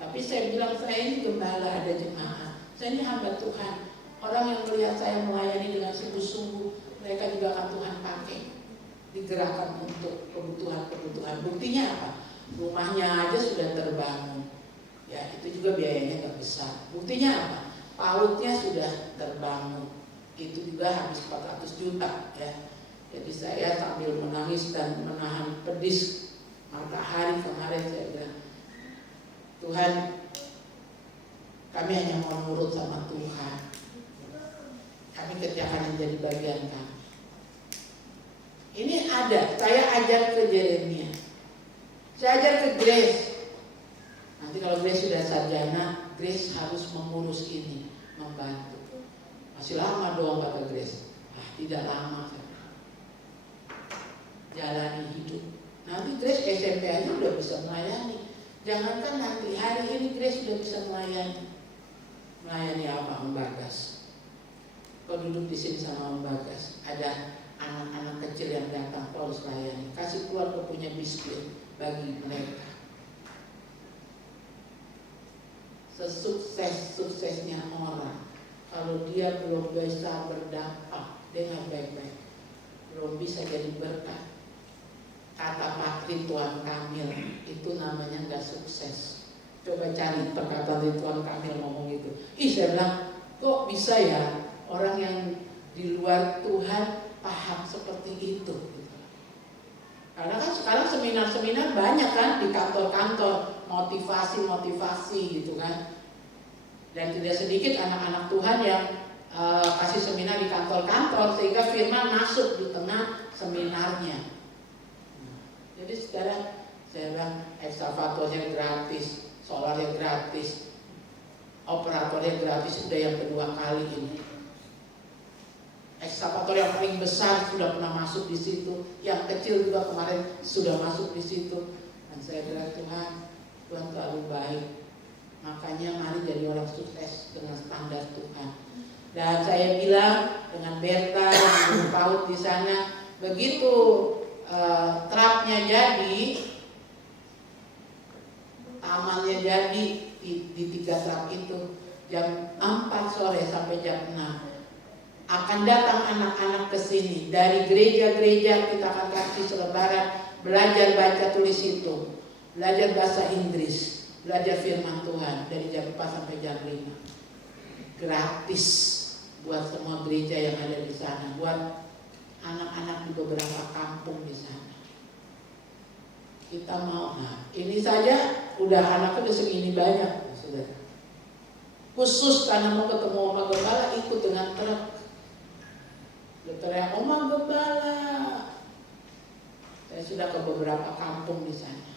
Tapi saya bilang, saya ini gembala, ada jemaat. Saya ini hamba Tuhan. Orang yang melihat saya melayani dengan sungguh-sungguh, mereka juga akan Tuhan pakai, digerakkan untuk kebutuhan-kebutuhan. Buktinya apa? Rumahnya aja sudah terbangun. Ya, itu juga biayanya nggak besar. Buktinya apa? PAUD-nya sudah terbangun. Itu juga habis 400 juta ya. Jadi saya sambil menangis dan menahan pedis matahari kemarin, saya bilang, Tuhan, kami hanya mau nurut sama Tuhan. Kami kerjakan yang jadi bagian kami. Ini ada, saya ajar ke Jeremia, saya ajar ke Grace. Nanti kalau Grace sudah sarjana, Grace harus mengurus ini, membantu. Masih lama dong kata Grace. Tidak lama. Jalani hidup. Nanti Grace SMP aja udah bisa melayani. Jangankan nanti, hari ini Grace sudah bisa melayani. Melayani apa? Om Bagas. Kau duduk di sini sama Om Bagas. Ada anak-anak kecil yang datang, kau harus layani. Kasih keluar kau punya biskuit bagi mereka. sesukses-suksesnya orang, kalau dia belum bisa berdampak dengan baik-baik, belum bisa jadi berkat, kata Pak Ridwan Kamil, itu namanya nggak sukses. Coba cari perkataan Ridwan Kamil ngomong itu. Saya bilang, kok bisa ya orang yang di luar Tuhan paham seperti itu. Karena kan sekarang seminar-seminar banyak kan di kantor-kantor, motivasi gitu kan. Dan tidak sedikit anak-anak Tuhan yang kasih seminar di kantor-kantor sehingga firman masuk di tengah seminarnya. Jadi sekarang saya bilang ekskavatornya gratis, solarnya gratis, operatornya gratis, sudah yang kedua kali ini. Ekskavator yang paling besar sudah pernah masuk di situ, yang kecil juga kemarin sudah masuk di situ. Dan saya bilang Tuhan terlalu baik. Makanya mari jadi orang sukses dengan standar Tuhan. Dan saya bilang dengan Berta dan PAUD di sana, begitu trapnya jadi, tamannya jadi di 3 trap itu, jam 4 sore sampai jam 6 akan datang anak-anak ke sini dari gereja-gereja. Kita akan kasih selebaran belajar baca tulis itu, belajar bahasa Inggris, belajar firman Tuhan dari jam 4 sampai jam 5. Gratis buat semua gereja yang ada di sana, buat anak-anak di beberapa kampung di sana. Kita mau, ini saja udah anaknya udah segini banyak, saudara. Khusus karena mau ketemu Oma Gembala, ikut dengan truk. Teriak, Oma Gembala. Saya sudah ke beberapa kampung di sana.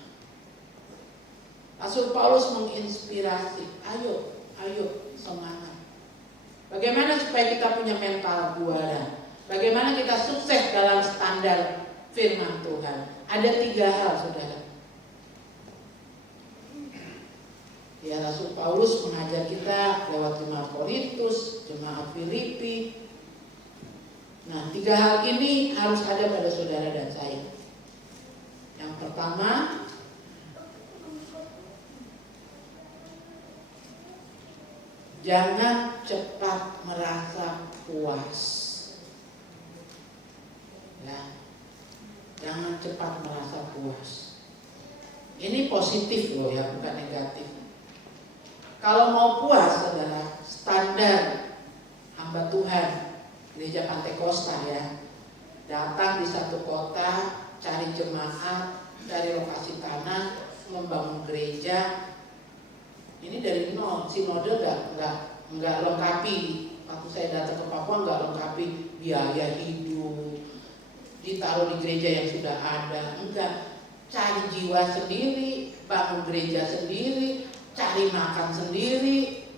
Rasul Paulus menginspirasi, ayo semangat. Bagaimana supaya kita punya mental juara? Bagaimana kita sukses dalam standar firman Tuhan? Ada 3 hal, saudara. Ya, Rasul Paulus mengajar kita lewat jemaat Korintus, jemaat Filipi. Nah, 3 hal ini harus ada pada saudara dan saya. Yang pertama, jangan cepat merasa puas. Ya, jangan cepat merasa puas. Ini positif loh ya, bukan negatif. Kalau mau puas, saudara, standar hamba Tuhan gereja Pantekosta ya, datang di satu kota, cari jemaat, cari lokasi tanah, membangun gereja. Ini dari nol, sinode nggak lengkapi. Waktu saya datang ke Papua nggak lengkapi biaya hidup, ditaruh di gereja yang sudah ada. Enggak, cari jiwa sendiri, bangun gereja sendiri, cari makan sendiri,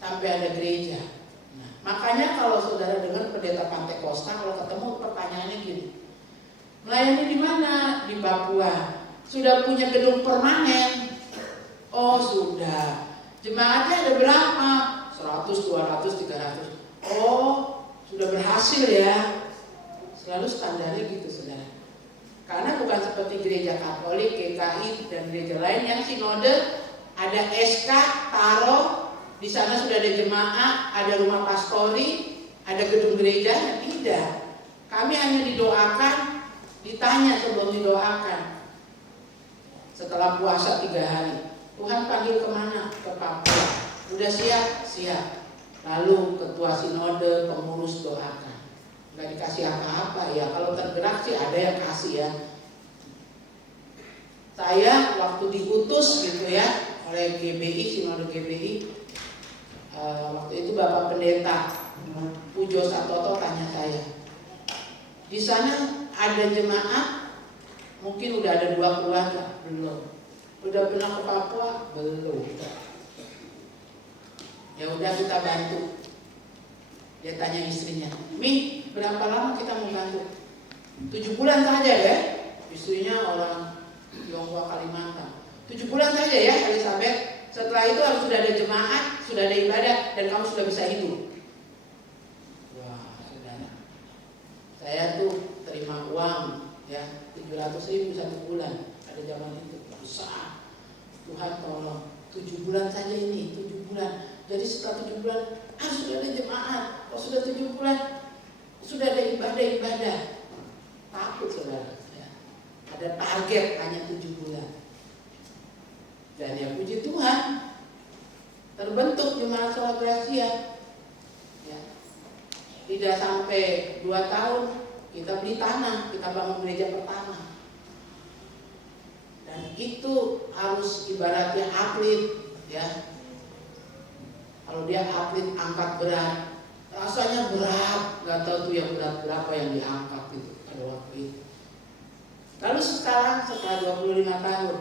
sampai ada gereja. Nah, makanya kalau saudara dengar pendeta Pantekosta, kalau ketemu pertanyaannya gini, melayani di mana? Di Papua. Sudah punya gedung permanen? Oh sudah. Jemaatnya ada berapa? 100, 200, 300. Oh sudah berhasil ya. Selalu standarnya gitu, saudara. Karena bukan seperti gereja Katolik, GKI, dan gereja lain yang sinode ada SK, taruh di sana sudah ada jemaat, ada rumah pastori, ada gedung gereja. Tidak. Kami hanya didoakan, ditanya sebelum didoakan. Setelah puasa 3 hari, Tuhan panggil kemana? Ke Papua. Udah siap? Siap. Lalu ketua sinode, pengurus doakan. Nggak dikasih apa-apa ya. Kalau tergerak sih ada yang kasih ya. Saya waktu diutus gitu ya oleh GBI, sinode GBI, waktu itu Bapak Pendeta Pujo Satoto tanya saya, di sana ada jemaat, mungkin udah ada 2 keluarga, belum. Udah pernah ke Papua? Belum. Ya udah kita bantu. Dia tanya istrinya, Mi, berapa lama kita mau bantu? 7 bulan saja ya. Istrinya orang Tionghoa Kalimantan. 7 bulan saja ya Elizabeth. Setelah itu harus sudah ada jemaat, sudah ada ibadah, dan kamu sudah bisa hidup. Wah, saudara. Saya tuh terima uang ya 700.000 1 bulan. Ada zaman itu besar. Tuhan tolong. 7 bulan saja ini, 7 bulan. Jadi setelah 7 bulan, sudah ada jemaat. Oh sudah 7 bulan, sudah ada ibadah-ibadah. Takut saudara. Ya. Ada target hanya 7 bulan. Dan ya puji Tuhan, terbentuk jemaat sholat Gracia. Ya. Tidak sampai 2 tahun, kita beli tanah, kita bangun gereja pertama. Dan itu harus ibaratnya atlet, ya. Kalau dia atlet angkat berat, rasanya berat, nggak tahu tuh yang berat berapa yang diangkat itu pada waktu itu. Lalu sekarang setelah 25 tahun,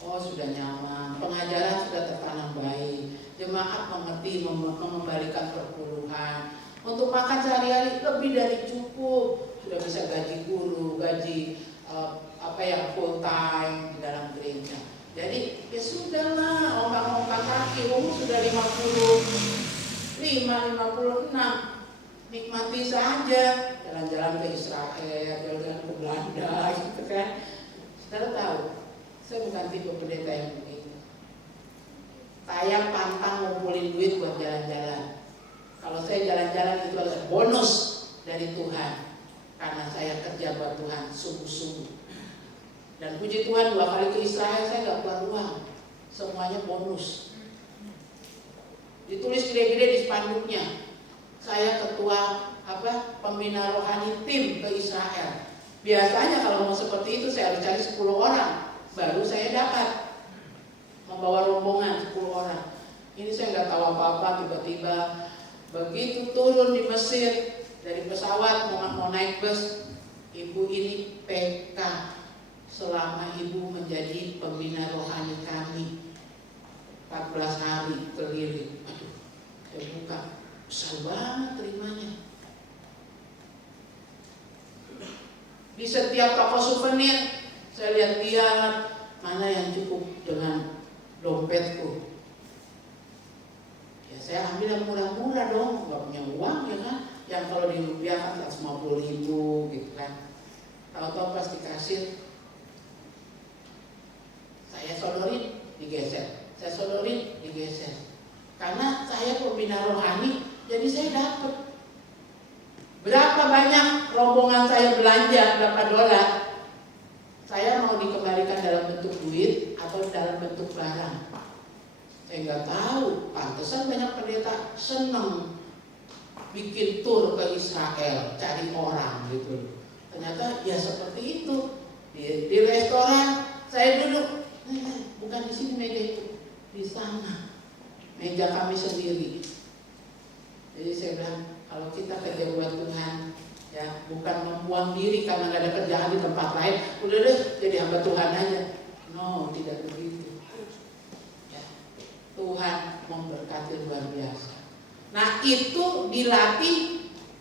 oh sudah nyaman, pengajaran sudah tertanam baik, jemaat mengerti mengembalikan perpuluhan, untuk makan sehari-hari lebih dari cukup, sudah bisa gaji guru, gaji full time di dalam gereja. Jadi ya sudahlah, ombak-ombak kaki, umur sudah 56, nikmati saja, jalan-jalan ke Israel, jalan-jalan ke Belanda, gitu kan. Saudara tahu, saya bukan tipe pendeta yang begitu. Saya pantang ngumpulin duit buat jalan-jalan. Kalau saya jalan-jalan itu adalah bonus dari Tuhan, karena saya kerja buat Tuhan sungguh-sungguh. Dan puji Tuhan 2 kali ke Israel saya nggak keluar uang, semuanya bonus. Ditulis gede-gede di spanduknya, saya ketua pembina rohani tim ke Israel. Biasanya kalau mau seperti itu saya harus cari 10 orang, baru saya dapat membawa rombongan 10 orang. Ini saya nggak tahu apa-apa, tiba-tiba begitu turun di Mesir dari pesawat mau naik bus, ibu ini PK. Selama ibu menjadi pembina rohani kami 14 hari keliling. Aduh, saya buka, besar banget terimanya. Di setiap toko souvenir saya lihat mana yang cukup dengan dompetku. Ya saya ambil yang murah-murah dong, nggak punya uang ya kan. Yang kalau di rupiah kan 150.000 gitu kan. Tahu-tahu pas di kasir, saya sodorin, digeser. Saya sodorin, digeser. Karena saya pembina rohani, jadi saya dapat. Berapa banyak rombongan saya belanja, berapa dolar, saya mau dikembalikan dalam bentuk duit atau dalam bentuk barang. Saya nggak tahu, pantesan banyak pendeta seneng bikin tur ke Israel, cari orang gitu. Ternyata ya seperti itu. Di restoran saya duduk, bukan di sini meja itu, di sana meja kami sendiri. Jadi saya bilang kalau kita kerja buat Tuhan, ya bukan membuang diri karena nggak ada kerjaan di tempat lain, udah deh jadi hamba Tuhan aja. No, tidak begitu. Ya, Tuhan memberkati luar biasa. Nah itu dilatih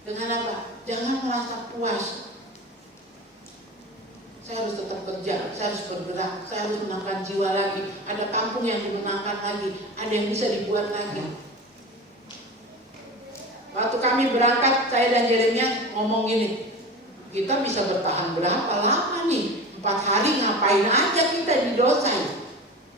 dengan apa? Jangan merasa puas. Saya harus tetap kerja, saya harus bergerak, saya harus menangkan jiwa lagi. Ada kampung yang dimenangkan lagi, ada yang bisa dibuat lagi. Waktu kami berangkat, saya dan Jeremia ngomong gini, kita bisa bertahan berapa lama nih? 4 hari ngapain aja kita di Dosai?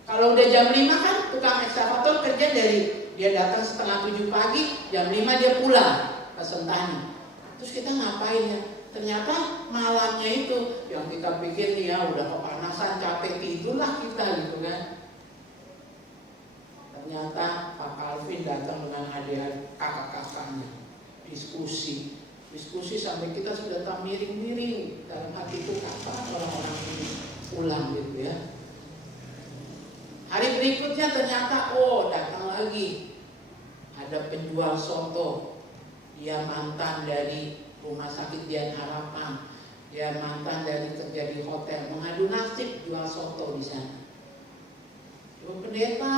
Kalau udah jam 5 kan tukang ekskavator kerja dari dia datang setengah 7 pagi, jam 5 dia pulang ke Sentani. Terus kita ngapain ya? Ternyata malamnya itu yang kita pikir nih ya udah kepanasan, capek, tidurlah kita gitu kan. Ternyata Pak Calvin datang dengan adik kakak-kakaknya, diskusi sampai kita sudah tak miring-miring dalam hati itu, kapan orang-orang ini pulang gitu ya. Hari berikutnya ternyata datang lagi ada penjual soto, dia mantan dari Rumah Sakit Dian Harapan, dia mantan dari kerja di hotel, mengadu nasib jual soto di sana. Ibu pendeta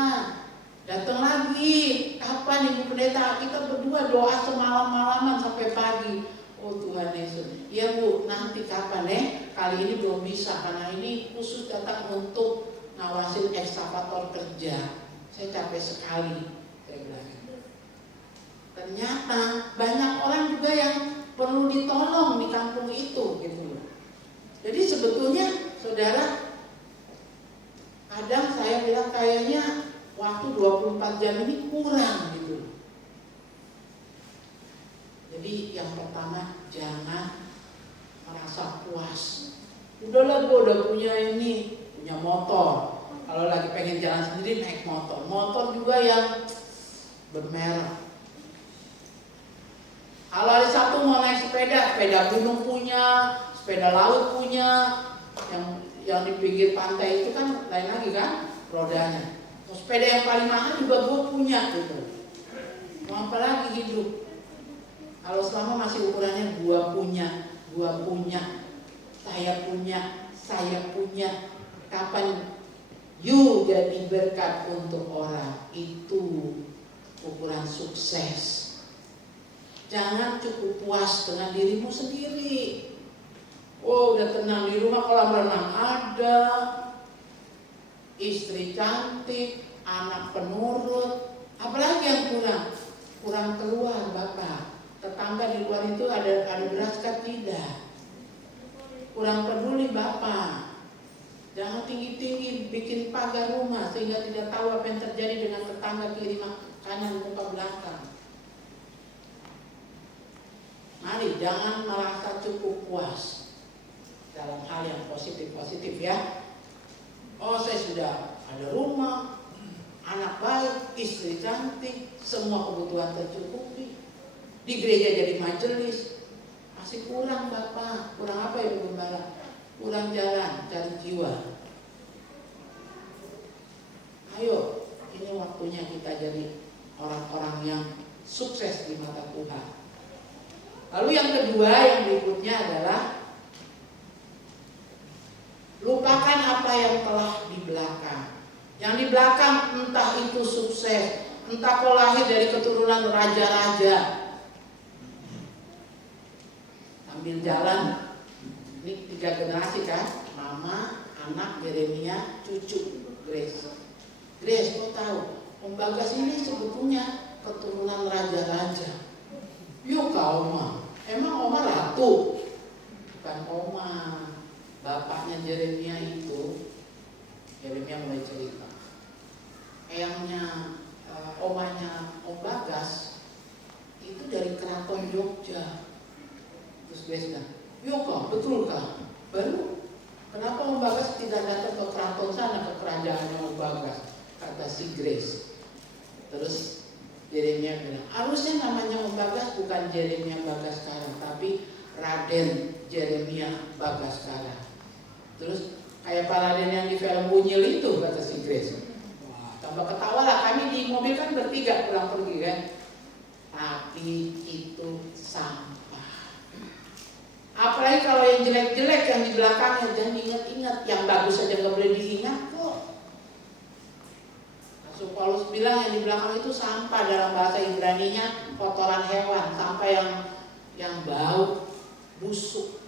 datang lagi, kapan Ibu pendeta? Kita berdua doa semalam-malaman sampai pagi. Oh Tuhan Yesus, ya Bu, nanti kapan kali ini belum bisa karena ini khusus datang untuk ngawasin ekskavator kerja. Saya capek sekali, saya bilang. Ternyata banyak orang juga yang perlu ditolong di kampung itu gitu. Jadi sebetulnya saudara, kadang saya bilang kayaknya waktu 24 jam ini kurang gitu. Jadi yang pertama, jangan merasa puas. Udahlah gue udah punya ini, punya motor. Kalau lagi pengen jalan sendiri naik motor. Motor juga yang bermerek. Kalau hari Sabtu mau naik sepeda, sepeda gunung punya, sepeda laut punya, yang di pinggir pantai itu kan lain lagi kan rodanya. Sepeda yang paling mahal juga gue punya gitu. Mau apa lagi hidup? Kalau selama masih ukurannya gua punya, saya punya. Kapan you jadi berkat untuk orang, itu ukuran sukses. Jangan cukup puas dengan dirimu sendiri. Oh, udah tenang di rumah, kolam renang ada, istri cantik, anak penurut, apalagi yang kurang? Kurang keluar, Bapak. Tetangga di luar itu ada beras kan? Tidak. Kurang peduli Bapak. Jangan tinggi-tinggi bikin pagar rumah sehingga tidak tahu apa yang terjadi dengan tetangga kiri kanan muka belakang. Mari jangan merasa cukup puas dalam hal yang positif ya. Oh, saya sudah ada rumah, anak baik, istri cantik, semua kebutuhan tercukupi. Di gereja jadi majelis, masih kurang Bapak. Kurang apa ya Ibu Gembala? Kurang jalan, cari jiwa. Ayo, ini waktunya kita jadi orang-orang yang sukses di mata Tuhan. Lalu yang kedua, yang berikutnya adalah lupakan apa yang telah di belakang. Yang di belakang entah itu sukses, entah kau lahir dari keturunan raja-raja, sambil jalan, ini 3 generasi kan, mama, anak, Yeremia, cucu, Grace. Grace, kau tahu, Om Bagas ini sebetulnya keturunan raja-raja. Yuk kau Oma, emang Oma ratu? Bukan Oma, bapaknya Yeremia itu, Yeremia mulai cerita. Eyangnya, omanya Om Bagas itu dari keraton Jogja. Terus Grace bilang, yuk kak, betul kak? Baru, kenapa Om Bagas tidak datang ke keraton sana, ke kerajaannya Om Bagas? Kata si Grace. Terus Yeremia bilang, harusnya namanya Om Bagas bukan Yeremia Bagaskara, tapi Raden Yeremia Bagaskara. Terus kayak Pak Raden yang di film Bunyil itu, kata si Grace. Wah, tambah ketawa lah, kami di mobil kan bertiga pulang pergi kan. Tapi itu sampah. Apalagi kalau yang jelek-jelek yang di belakangnya, jangan diingat-ingat. Yang bagus saja nggak boleh diingat kok. Rasul Paulus bilang yang di belakang itu sampah, dalam bahasa Ibraninya kotoran hewan, sampah yang bau, busuk.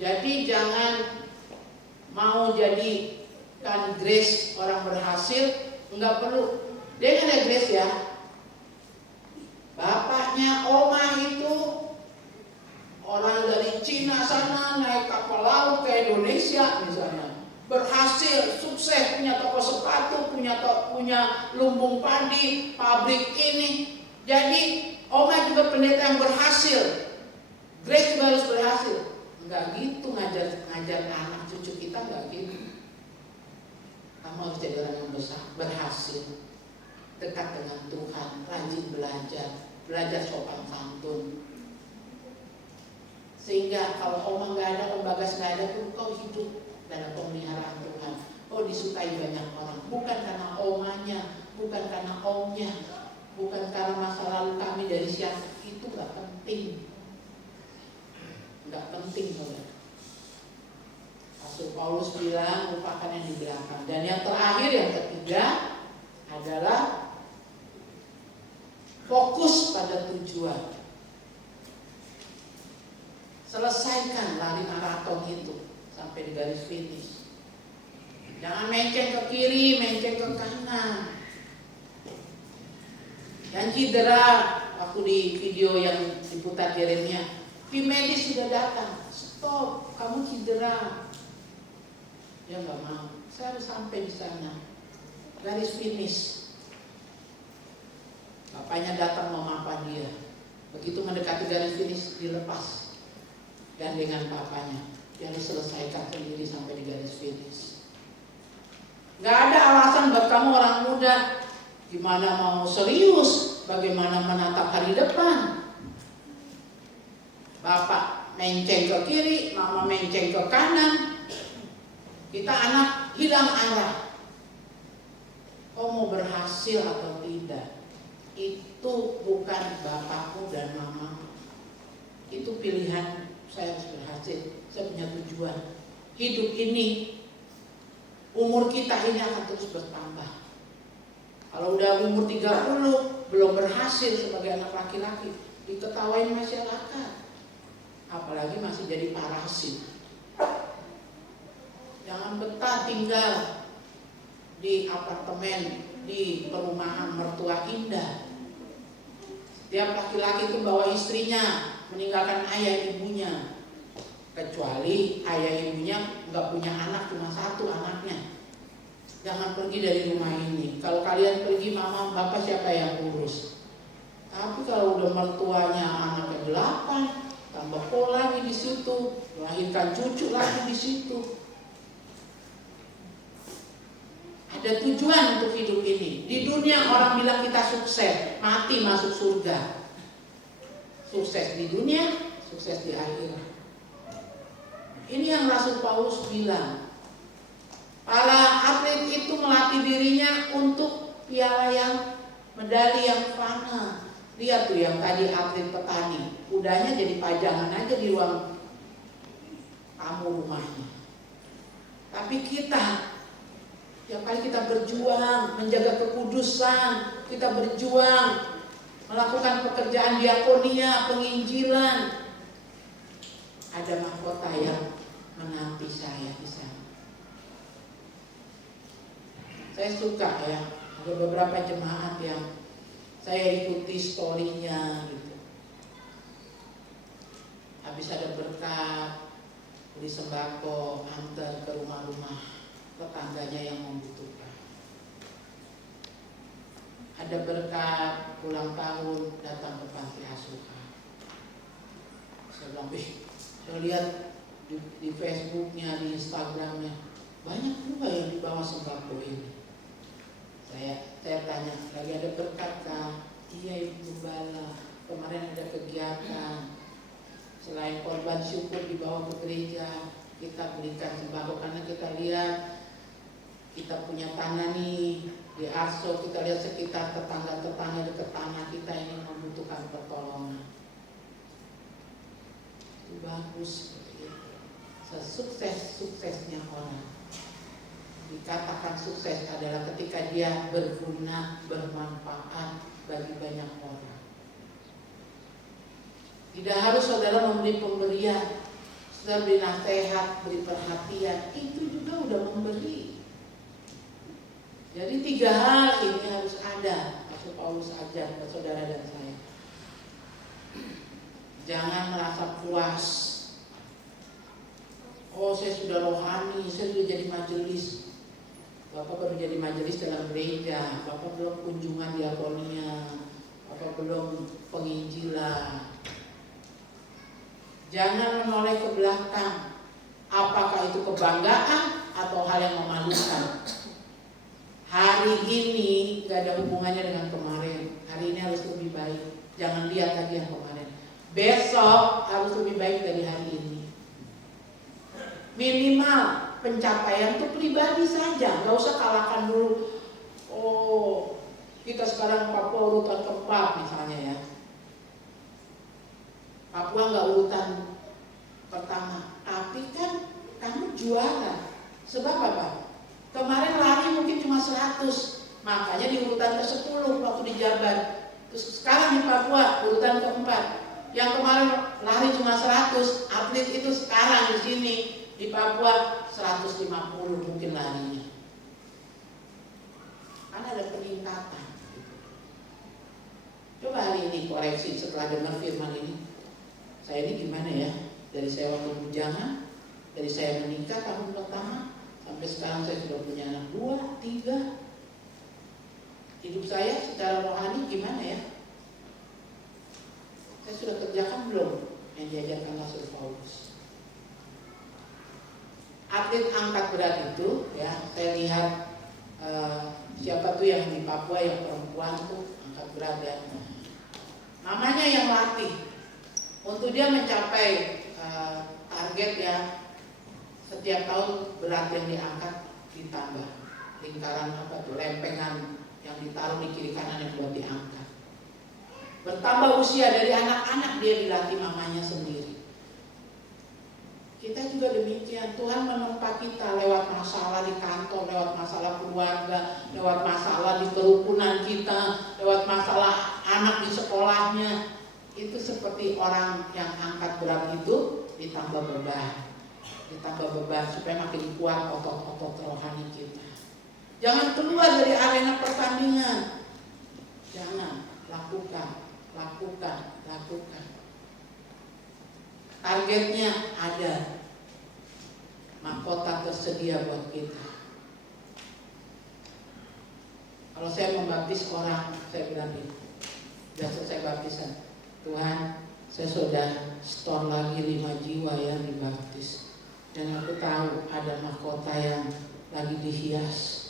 Jadi jangan mau jadikan Grace orang berhasil, nggak perlu. Dia kan ada Grace ya. Bapaknya Oma itu orang dari Cina sana naik kapal laut ke Indonesia misalnya, berhasil, sukses, punya toko sepatu, punya lumbung padi, pabrik ini. Jadi Oma juga pendeta yang berhasil, Grace juga harus berhasil. Enggak gitu ngajar anak cucu kita, enggak gitu. Kamu harus jadi orang yang besar, berhasil, dekat dengan Tuhan, rajin belajar sopan santun. Sehingga kalau Oma nggak ada, Om Bagas nggak ada pun kau hidup dalam pemeliharaan Tuhan. Kau disukai banyak orang, bukan karena omanya, bukan karena omnya, bukan karena masa lalu kami dari siapa. Itu nggak penting, saudara. Rasul Paulus bilang lupakan yang di belakang. Dan yang terakhir, yang ketiga adalah fokus pada tujuan. Selesaikan lari maraton itu sampai di garis finish. Jangan menceng ke kiri, menceng ke kanan. Yang cedera, waktu di video yang diputar Yeremia, tim medis sudah datang. Stop, kamu cedera. Dia nggak mau. Saya harus sampai di sana. garis finish. Bapaknya datang memapa dia. Begitu mendekati garis finish, dilepas gandengan papanya. Dia diselesaikan sendiri sampai di garis finish. Gak ada alasan buat kamu orang muda. Gimana mau serius? Bagaimana menatap hari depan? Bapak menceng ke kiri, mama menceng ke kanan. Kita anak hilang arah. Kau mau berhasil atau tidak? Itu bukan bapakmu dan mamamu. Itu pilihan. Saya harus berhasil. Saya punya tujuan. Hidup ini, umur kita ini akan terus bertambah. Kalau udah umur 30 belum berhasil sebagai anak laki-laki, diketawain masyarakat. Apalagi masih jadi parasit. Jangan betah tinggal di apartemen, di perumahan mertua indah. Tiap laki-laki itu bawa istrinya, meninggalkan ayah ibunya. Kecuali ayah ibunya nggak punya anak, cuma satu anaknya. Jangan pergi dari rumah ini. Kalau kalian pergi, mama, bapak siapa yang urus? Tapi kalau udah mertuanya anaknya 8, tambah pola lagi di situ, melahirkan cucu lagi di situ. Ada tujuan untuk hidup ini. Di dunia orang bilang kita sukses, mati masuk surga. Sukses di dunia, sukses di akhirat. Ini yang Rasul Paulus bilang. Para atlet itu melatih dirinya untuk piala yang medali yang fana. Lihat tuh yang tadi atlet petani, kudanya jadi pajangan aja di ruang tamu rumahnya. Tapi kita, tiap kali kita berjuang menjaga kekudusan, kita berjuang melakukan pekerjaan diakonia, penginjilan, ada mahkota yang menanti saya di sana. Saya suka ya, ada beberapa jemaat yang saya ikuti story-nya gitu. Habis ada berkat, beli sembako, antar ke rumah-rumah tetangganya yang membutuhkan. Ada berkat, ulang tahun, datang ke panti asuhan. Saya bilang, saya lihat di Facebooknya, di Instagramnya, banyak juga yang dibawa sembako ini. Saya tanya, lagi ada berkat kah? Iya Ibu Gembala, kemarin ada kegiatan. Selain korban syukur dibawa ke gereja, kita berikan sembako karena kita lihat kita punya tanah nih di Arso, kita lihat sekitar tetangga-tetangga dekat tanah kita ini membutuhkan pertolongan. Itu bagus seperti itu. Sesukses-suksesnya orang. Dikatakan sukses adalah ketika dia berguna, bermanfaat bagi banyak orang. Tidak harus saudara memberi pemberian, saudara beri nasihat, beri perhatian, itu juga udah memberi. Jadi 3 hal ini harus ada. Rasul Paulus ajar ke saudara dan saya. Jangan merasa puas. Oh, saya sudah rohani, saya sudah jadi majelis. Bapak baru jadi majelis dalam gereja, Bapak belum kunjungan diakonia, Bapak belum penginjilan. Jangan menoleh ke belakang. Apakah itu kebanggaan atau hal yang memalukan? Hari ini gak ada hubungannya dengan kemarin. Hari ini harus lebih baik. Jangan lihat lagi yang kemarin. Besok harus lebih baik dari hari ini. Minimal pencapaian itu pribadi saja, nggak usah kalahkan dulu. Oh, kita sekarang Papua urutan keempat misalnya ya. Papua nggak urutan pertama, tapi kan kamu juara. Sebab apa? Kemarin lari mungkin cuma 100, makanya di urutan ke-10 waktu di Jabar. Terus sekarang di Papua urutan keempat. Yang kemarin lari cuma 100, atlet itu sekarang di sini di Papua 150 mungkin larinya. Kan ada peningkatan. Coba hari ini koreksi setelah dengar firman ini. Saya ini gimana ya? Dari saya waktu bujangan, dari saya menikah tahun pertama, sampai sekarang saya sudah punya anak 2, 3. Hidup saya secara rohani gimana ya? Saya sudah kerjakan belum yang diajarkan Rasul Paulus? Atlet angkat berat itu ya, saya lihat siapa tuh yang di Papua yang perempuan tuh angkat berat ya. Namanya yang latih untuk dia mencapai target ya, setiap tahun berat yang diangkat ditambah, lingkaran apa tuh, lempengan yang ditaruh di kiri kanan yang buat diangkat. Bertambah usia dari anak-anak dia dilatih mamanya sendiri. Kita juga demikian. Tuhan menempa kita lewat masalah di kantor, lewat masalah keluarga, lewat masalah di kerukunan kita, lewat masalah anak di sekolahnya. Itu seperti orang yang angkat berat itu ditambah beban supaya makin kuat otot-otot rohani kita. Jangan keluar dari arena pertandingan. Jangan, lakukan. Targetnya ada. Mahkota tersedia buat kita. Kalau saya membaptis orang, saya bilang ini, sudah selesai baptisan, Tuhan, saya sudah store lagi 5 jiwa yang dibaptis. Dan aku tahu ada mahkota yang lagi dihias.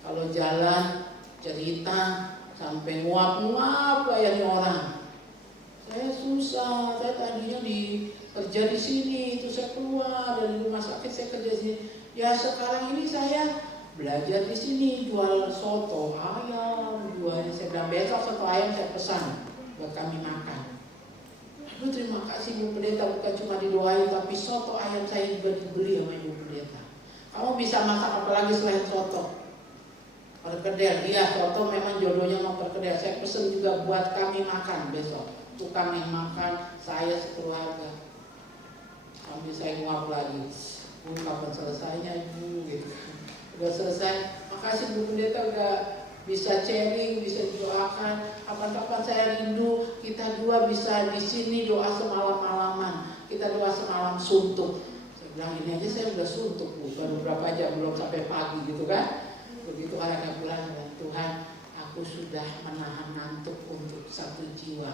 Kalau jalan cerita sampai nguap-nguap layani orang. Saya susah, saya tadinya kerja di sini, itu saya keluar dari rumah sakit, saya kerja di sini. Ya sekarang ini saya belajar di sini, jual soto ayam, jualnya. Saya bilang besok soto ayam saya pesan buat kami makan. Aduh terima kasih Ibu Pendeta, bukan cuma didoain tapi soto ayam saya juga dibeli sama Ibu Pendeta. Kamu bisa masak apa lagi selain soto? Perkedel, iya soto memang jodohnya mau perkedel. Saya pesen juga buat kami makan besok. Tukang yang makan, saya sekeluarga. Sambil saya nguap lagi. Kapan selesainya Ibu? Gitu. Udah selesai. Makasih Bu Pendeta udah bisa sharing, bisa didoakan. Kapan-kapan saya rindu kita dua bisa di sini doa semalam-malaman. Kita doa semalam suntuk. Saya bilang ini aja saya udah suntuk Bu. Baru berapa jam belum sampai pagi gitu kan? Begitu orangnya pulang, Tuhan, aku sudah menahan ngantuk untuk 1 jiwa.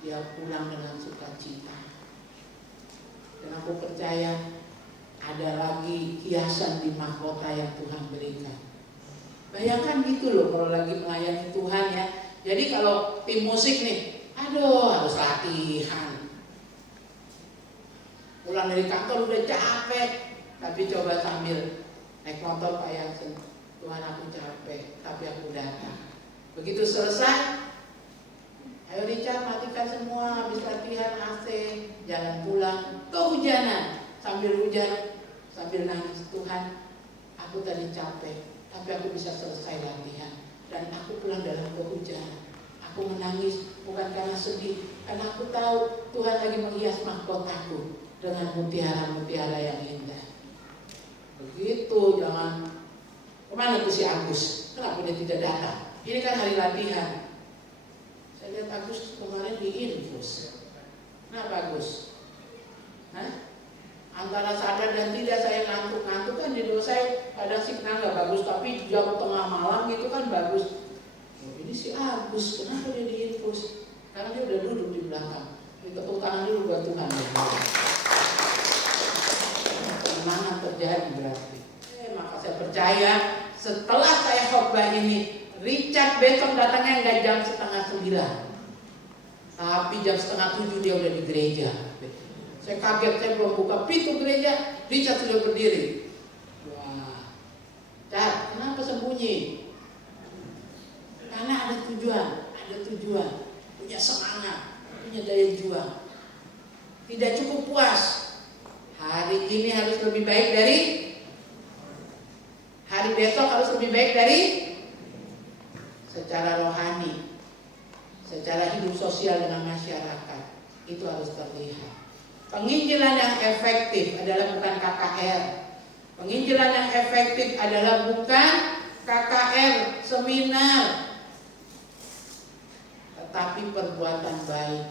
Dia pulang dengan sukacita. Dan aku percaya ada lagi hiasan di mahkota yang Tuhan berikan. Bayangkan gitu loh kalau lagi melayani Tuhan ya. Jadi kalau tim musik nih, aduh harus latihan. Pulang dari kantor udah capek, tapi coba sambil naik motor Pak Yansen, Tuhan aku capek, tapi aku datang. Begitu selesai, ayo Richard matikan semua, habis latihan AC, jalan pulang, kehujanan, sambil hujan, sambil nangis, Tuhan aku tadi capek, tapi aku bisa selesai latihan. Dan aku pulang dalam kehujanan, aku menangis bukan karena sedih, karena aku tahu Tuhan lagi menghias mahkotaku dengan mutiara-mutiara yang indah. Begitu, jangan kemana tuh si Agus? Kenapa dia tidak datang? Ini kan hari latihan. Saya lihat Agus kemarin di infus. Kenapa Agus? Antara sadar dan tidak saya ngantuk-ngantuk kan di doa saya kadang sih kenal nggak bagus, tapi jam tengah malam gitu kan bagus. Oh, ini si Agus, kenapa dia di infus? Karena dia udah duduk di belakang. Tepuk tangan dulu buat Tuhan. Kemenangan terjadi berarti. Maka saya percaya setelah saya khotbah ini, Richard besok datangnya nggak jam 8:30, tapi jam 6:30 dia udah di gereja. Saya kaget, saya belum buka pintu gereja, Richard sudah berdiri. Wah, Cat, kenapa sembunyi? Karena ada tujuan, punya semangat, punya daya juang. Tidak cukup puas. Hari ini harus lebih baik dari hari besok, harus lebih baik dari secara rohani, secara hidup sosial dengan masyarakat. Itu harus terlihat. Penginjilan yang efektif adalah bukan KKR. Penginjilan yang efektif adalah bukan KKR, seminar, tetapi perbuatan baik.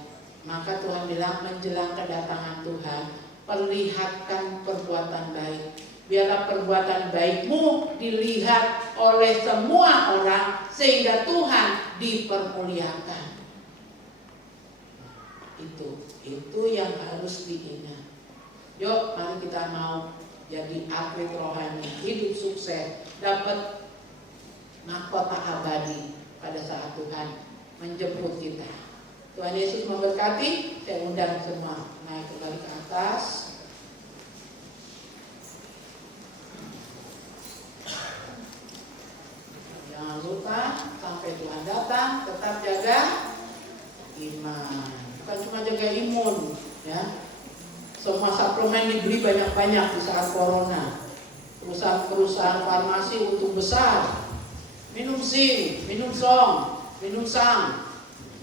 Maka Tuhan bilang menjelang kedatangan Tuhan, perlihatkan perbuatan baik. Biarlah perbuatan baikmu dilihat oleh semua orang sehingga Tuhan dipermuliakan. Itu yang harus diingat. Yuk, mari kita mau jadi atlet rohani, hidup sukses, dapat mahkota abadi pada saat Tuhan menjemput kita. Tuhan Yesus memberkati. Saya undang semua naik kembali ke atas. Jangan lupa sampai Tuhan datang tetap jaga iman. Bukan cuma jaga imun, ya. Semua suplemen dibeli banyak-banyak di saat corona. Perusahaan farmasi untung besar. Minum zinc, minum song, minum sang,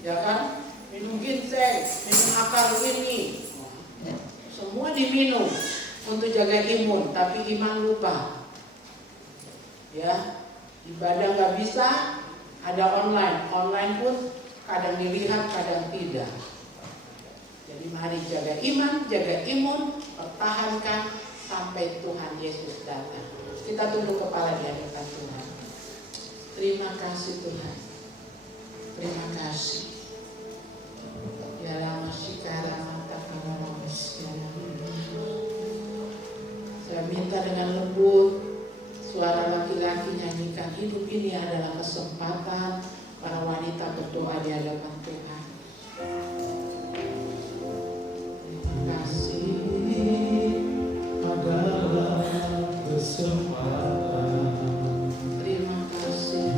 ya kan? Minum ginseng, minum akar ini. Semua diminum untuk jaga imun, tapi iman lupa. Ya, ibadah nggak bisa, ada online. Online pun kadang dilihat, kadang tidak. Jadi mari jaga iman, jaga imun, pertahankan sampai Tuhan Yesus datang. Kita tunduk kepala di hadapan Tuhan. Terima kasih Tuhan. Terima kasih. Ya lama sikara mata kamu saya minta dengan lembut suara laki-laki nyanyikan, hidup ini adalah kesempatan para wanita berdoa di hadapan Tuhan. Terima kasih. Adalah kesempatan. Terima kasih.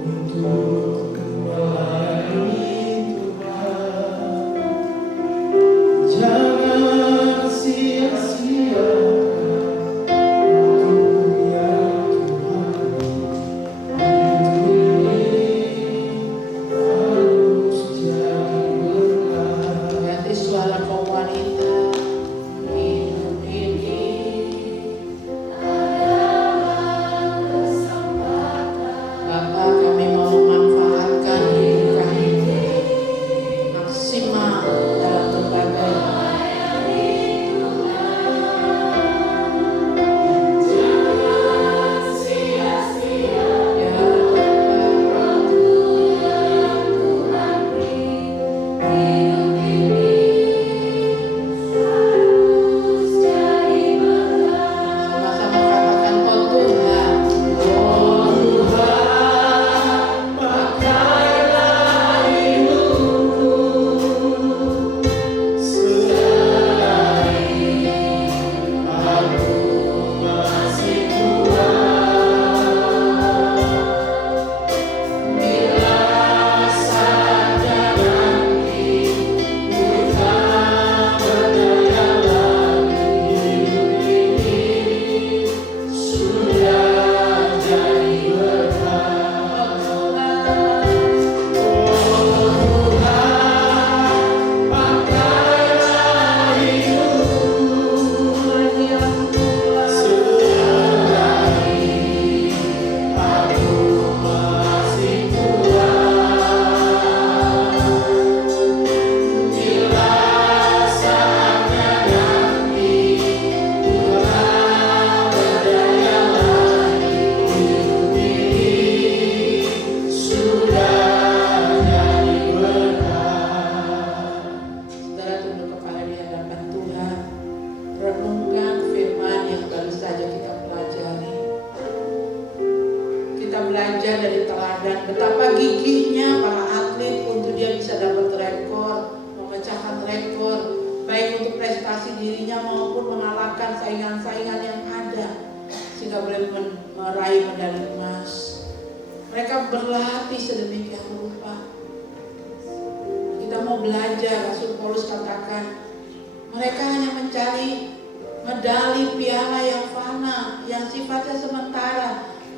Untuk melayani Tuhan, jangan sia-sia waktu yang Tuhan beri. Harus jadi berkat. Ganti suara kaum wanita. Hidup ini Bapa, kami mau memanfaatkan hidup kami maksimal dalam berbagai sama-sama katakan oh Tuhan, oh Tuhan, pakailah hidupku selagi aku masih kuat. Bila saja nanti Tuhan berdaya lagi, hidup ini sudah jadi berkat. Oh Tuhan, pakailah hidupku selagi aku masih kuat. Bila saatnya nanti Tuhan berdaya lagi, hidup ini sudah jadi berkat. Saudara tunduk kepala di hadapan Tuhan. Renungkan firman yang baru saja kita pelajari. Kita belajar dari teladan betapa gigihnya para atlet untuk dia bisa dapat rekor, memecahkan rekor, baik untuk prestasi dirinya maupun mengalahkan saingan-saingan yang ada sehingga boleh meraih medali emas. Mereka berlatih sedemikian rupa. Kita mau belajar, Rasul Paulus katakan, mereka hanya mencari medali piala yang fana, yang sifatnya sementara.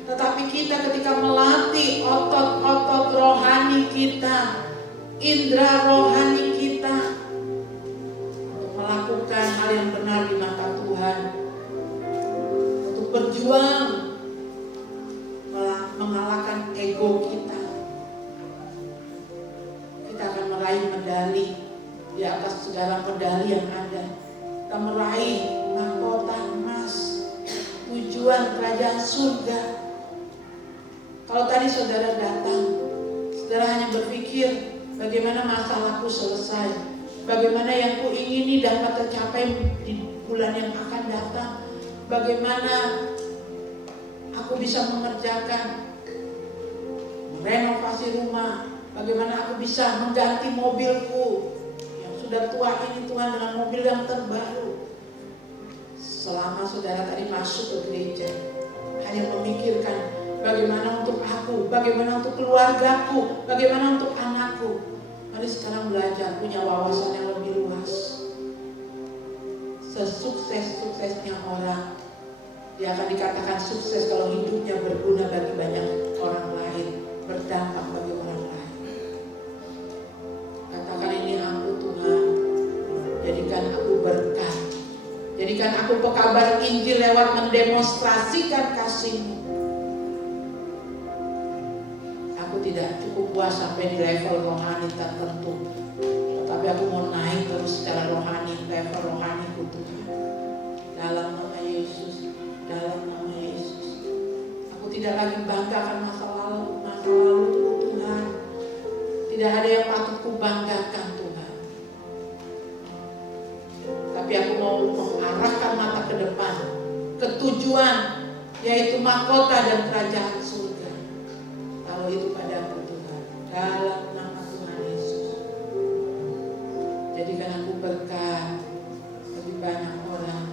Tetapi kita ketika melatih otot-otot rohani kita, indera rohani kita, untuk melakukan hal yang benar di mata Tuhan, untuk berjuang mengalahkan ego kita, kita akan meraih medali di atas segala medali yang ada. Kita meraih tujuan kerajaan surga. Kalau tadi saudara datang, saudara hanya berpikir bagaimana masalahku selesai, bagaimana yang ku ingini dapat tercapai di bulan yang akan datang, bagaimana aku bisa mengerjakan renovasi rumah, bagaimana aku bisa mengganti mobilku yang sudah tua ini Tuhan dengan mobil yang terbaru. Selama saudara tadi masuk ke gereja, hanya memikirkan bagaimana untuk aku, bagaimana untuk keluargaku, bagaimana untuk anakku. Mari sekarang belajar punya wawasan yang lebih luas. Sesukses-suksesnya orang, dia akan dikatakan sukses kalau hidupnya berguna bagi banyak orang lain, berdampak bagi orang lain. Katakan, ini aku Tuhan, jadikan aku berkat, jadikan aku pekabar Injil lewat mendemonstrasikan kasih-Mu. Aku tidak cukup puas sampai di level rohani tertentu, tetapi aku mau naik terus secara rohani, level rohaniku Tuhan. Dalam nama Yesus, dalam nama Yesus. Aku tidak lagi bangga akan masa lalu Tuhan. Tidak ada yang patut ku banggakan Tuhan. Tapi aku mau mengarahkan mata ke depan, ke tujuan, yaitu mahkota dan kerajaan surga. Kalau itu padaku Tuhan, dalam nama Tuhan Yesus. Jadikan aku berkat bagi banyak orang.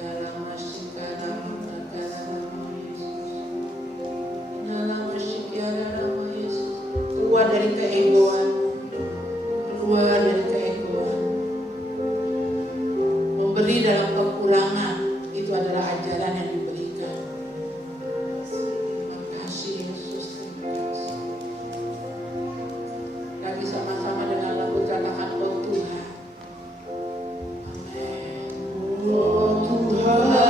Dalam masjid, dalam Yesus. Keluar dari keegoan, keluar dari keegoan. Memberi dalam kekurangan, itu adalah ajaran yang diberikan. Terima kasih Yesus. Lagi sama-sama dengan lagu katakan, oh Tuhan. Amin. Oh Tuhan.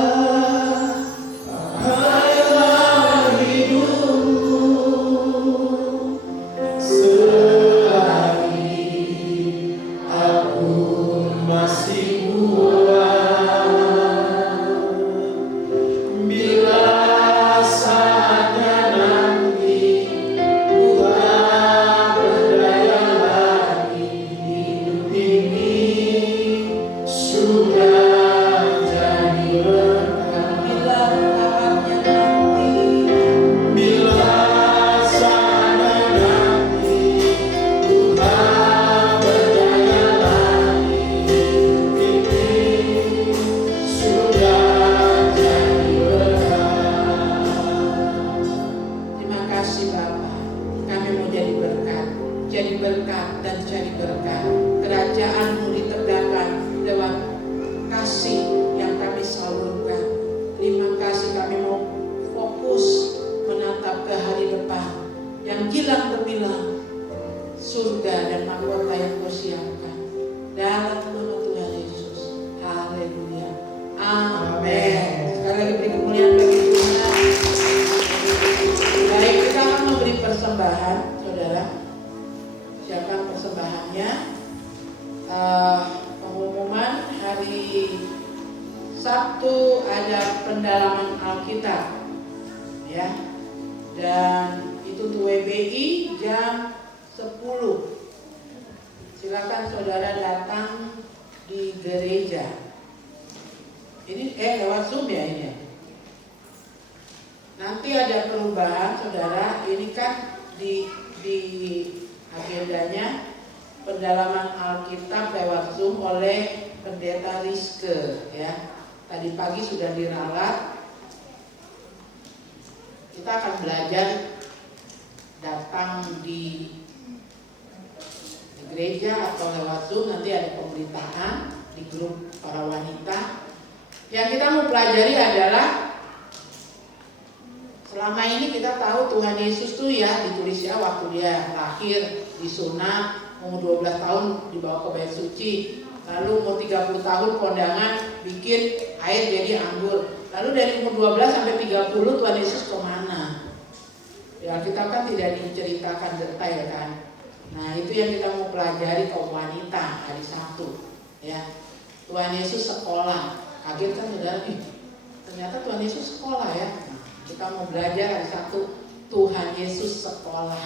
Ternyata Tuhan Yesus sekolah ya. Nah, kita mau belajar hari Sabtu, Tuhan Yesus sekolah.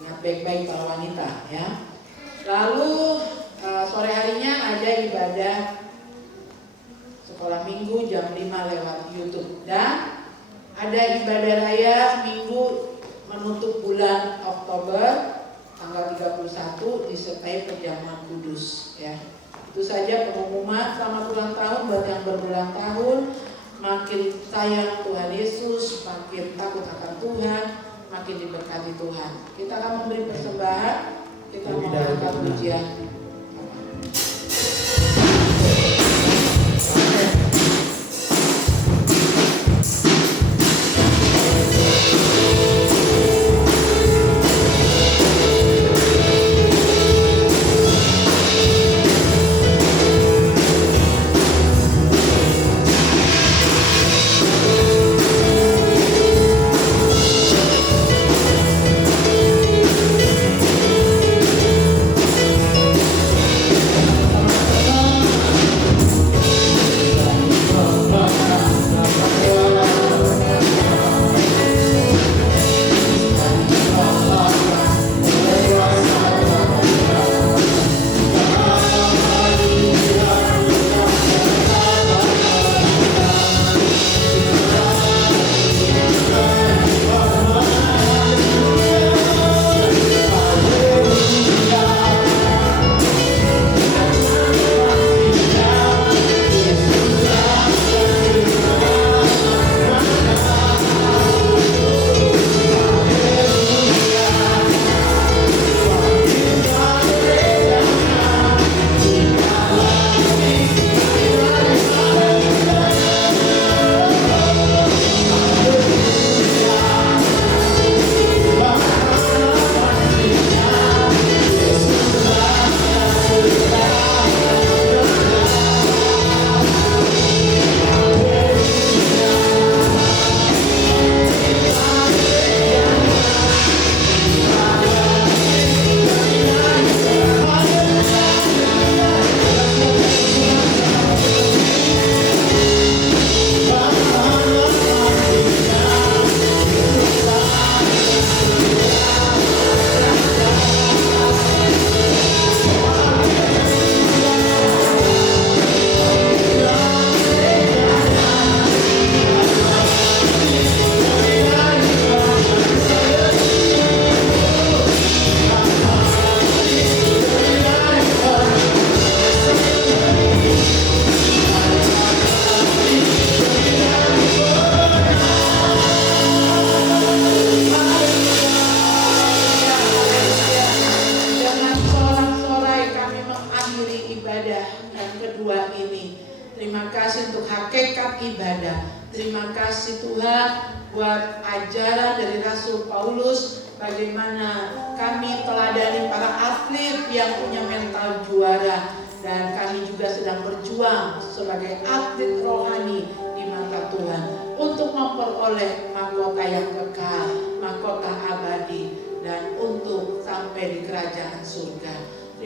Ingat baik-baik para wanita ya. Lalu sore harinya ada ibadah sekolah minggu jam 5 lewat YouTube. Dan ada ibadah raya minggu menutup bulan Oktober tanggal 31 disertai perjamuan kudus ya. Itu saja pengumuman. Selamat ulang tahun buat yang berulang tahun. Makin sayang Tuhan Yesus, makin takut akan Tuhan, makin diberkati Tuhan. Kita akan memberi persembahan, kita mengangkat pujian.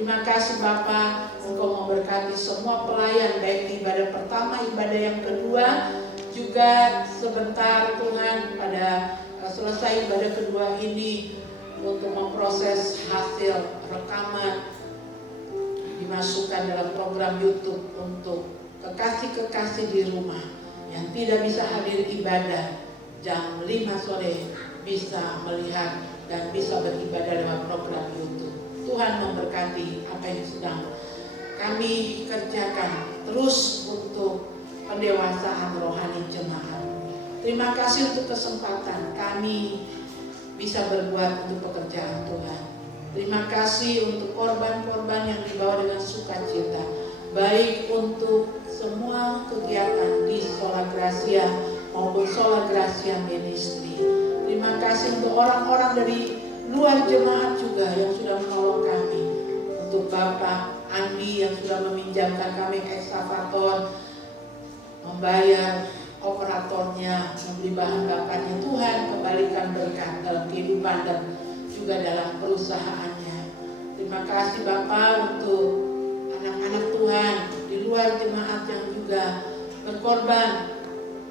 Terima kasih Bapa, Engkau memberkati semua pelayan baik di ibadah pertama, ibadah yang kedua, juga sebentar Tuhan pada selesai ibadah kedua ini untuk memproses hasil rekaman dimasukkan dalam program YouTube untuk kekasih-kekasih di rumah yang tidak bisa hadir ibadah jam 5 sore bisa melihat dan bisa beribadah lewat program YouTube. Tuhan memberkati apa yang sedang kami kerjakan terus untuk pendewasaan rohani jemaat. Terima kasih untuk kesempatan kami bisa berbuat untuk pekerjaan Tuhan. Terima kasih untuk korban-korban yang dibawa dengan sukacita, baik untuk semua kegiatan di Sola Gracia maupun Sola Gracia Ministry. Terima kasih untuk orang-orang dari luar jemaat juga yang sudah menolong kami. Untuk Bapak Andi yang sudah meminjamkan kami ekskavator, membayar operatornya, membeli bahan bakarnya. Tuhan kembalikan berkat dalam kehidupan dan juga dalam perusahaannya. Terima kasih Bapak untuk anak-anak Tuhan di luar jemaat yang juga berkorban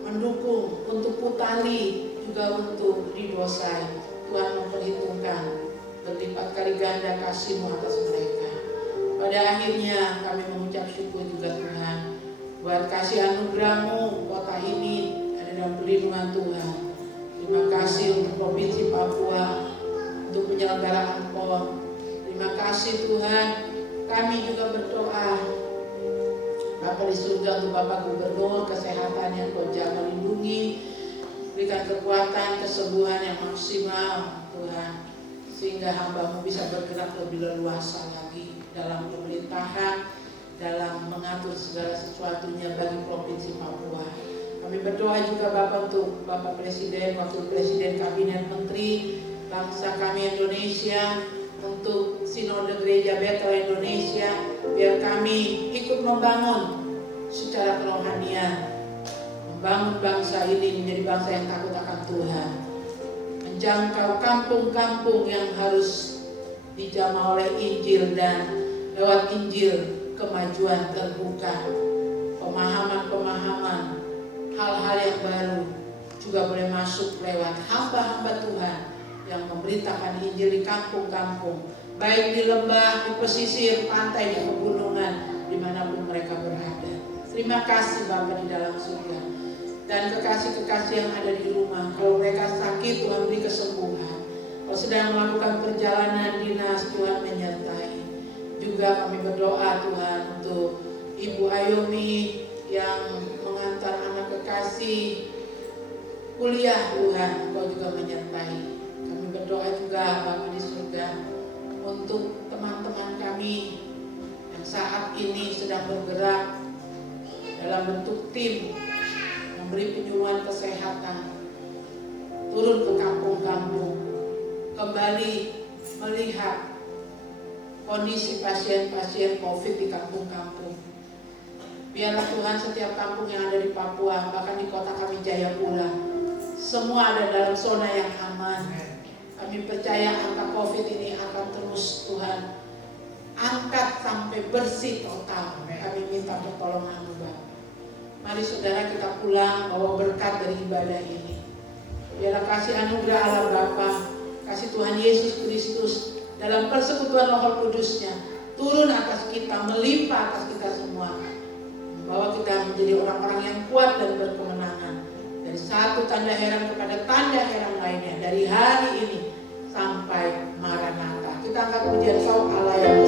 mendukung untuk Putali, juga untuk Ridosai. Tuhan memperhitungkan berlipat kali ganda kasih-Mu atas mereka. Pada akhirnya kami mengucap syukur juga Tuhan buat kasih anugerah-Mu kota ini ada dalam perlindungan Tuhan. Terima kasih untuk Provinsi Papua, untuk penyelenggaraan PON. Terima kasih Tuhan. Kami juga berdoa Bapa di surga untuk Bapak Gubernur, kesehatan yang Kau jaga lindungi, berikan kekuatan, kesembuhan yang maksimal Tuhan, sehingga hamba-Mu bisa bergerak lebih leluasa lagi dalam pemerintahan, dalam mengatur segala sesuatunya bagi Provinsi Papua. Kami berdoa juga Bapak untuk Bapak Presiden, Wakil Presiden, Kabinet Menteri, bangsa kami Indonesia, untuk Sinode Gereja Bethel Indonesia, biar kami ikut membangun secara kerohanian, membangun bangsa ini menjadi bangsa yang takut akan Tuhan, menjangkau kampung-kampung yang harus dijamah oleh Injil, dan lewat Injil kemajuan terbuka, pemahaman-pemahaman, hal-hal yang baru juga boleh masuk lewat hamba-hamba Tuhan yang memberitakan Injil di kampung-kampung, baik di lembah, di pesisir, pantai, di pegunungan, dimanapun mereka berada. Terima kasih Bapa di dalam surga, dan kekasih-kekasih yang ada di rumah. Kalau mereka sakit, Tuhan beri kesembuhan. Kalau sedang melakukan perjalanan dinas, Tuhan menyertai. Juga kami berdoa Tuhan untuk Ibu Ayomi yang mengantar anak kekasih kuliah, Tuhan Engkau juga menyertai. Kami berdoa juga Bapa di surga untuk teman-teman kami yang saat ini sedang bergerak dalam bentuk tim memberi penyuluhan kesehatan, turun ke kampung-kampung, kembali melihat kondisi pasien-pasien COVID di kampung-kampung. Biarlah Tuhan setiap kampung yang ada di Papua, bahkan di kota kami Jayapura, semua ada dalam zona yang aman. Kami percaya angka COVID ini akan terus Tuhan angkat sampai bersih total. Kami minta pertolongan-Mu Bapa. Mari saudara kita pulang bawa berkat dari ibadah ini. Biarlah kasih anugerah Allah Bapa, kasih Tuhan Yesus Kristus dalam persekutuan Roh Kudus-Nya turun atas kita, melimpah atas kita semua, membawa kita menjadi orang-orang yang kuat dan berkemenangan, dari satu tanda heran kepada tanda heran lainnya, dari hari ini sampai Maranatha. Kita angkat pujian Kau Allah yang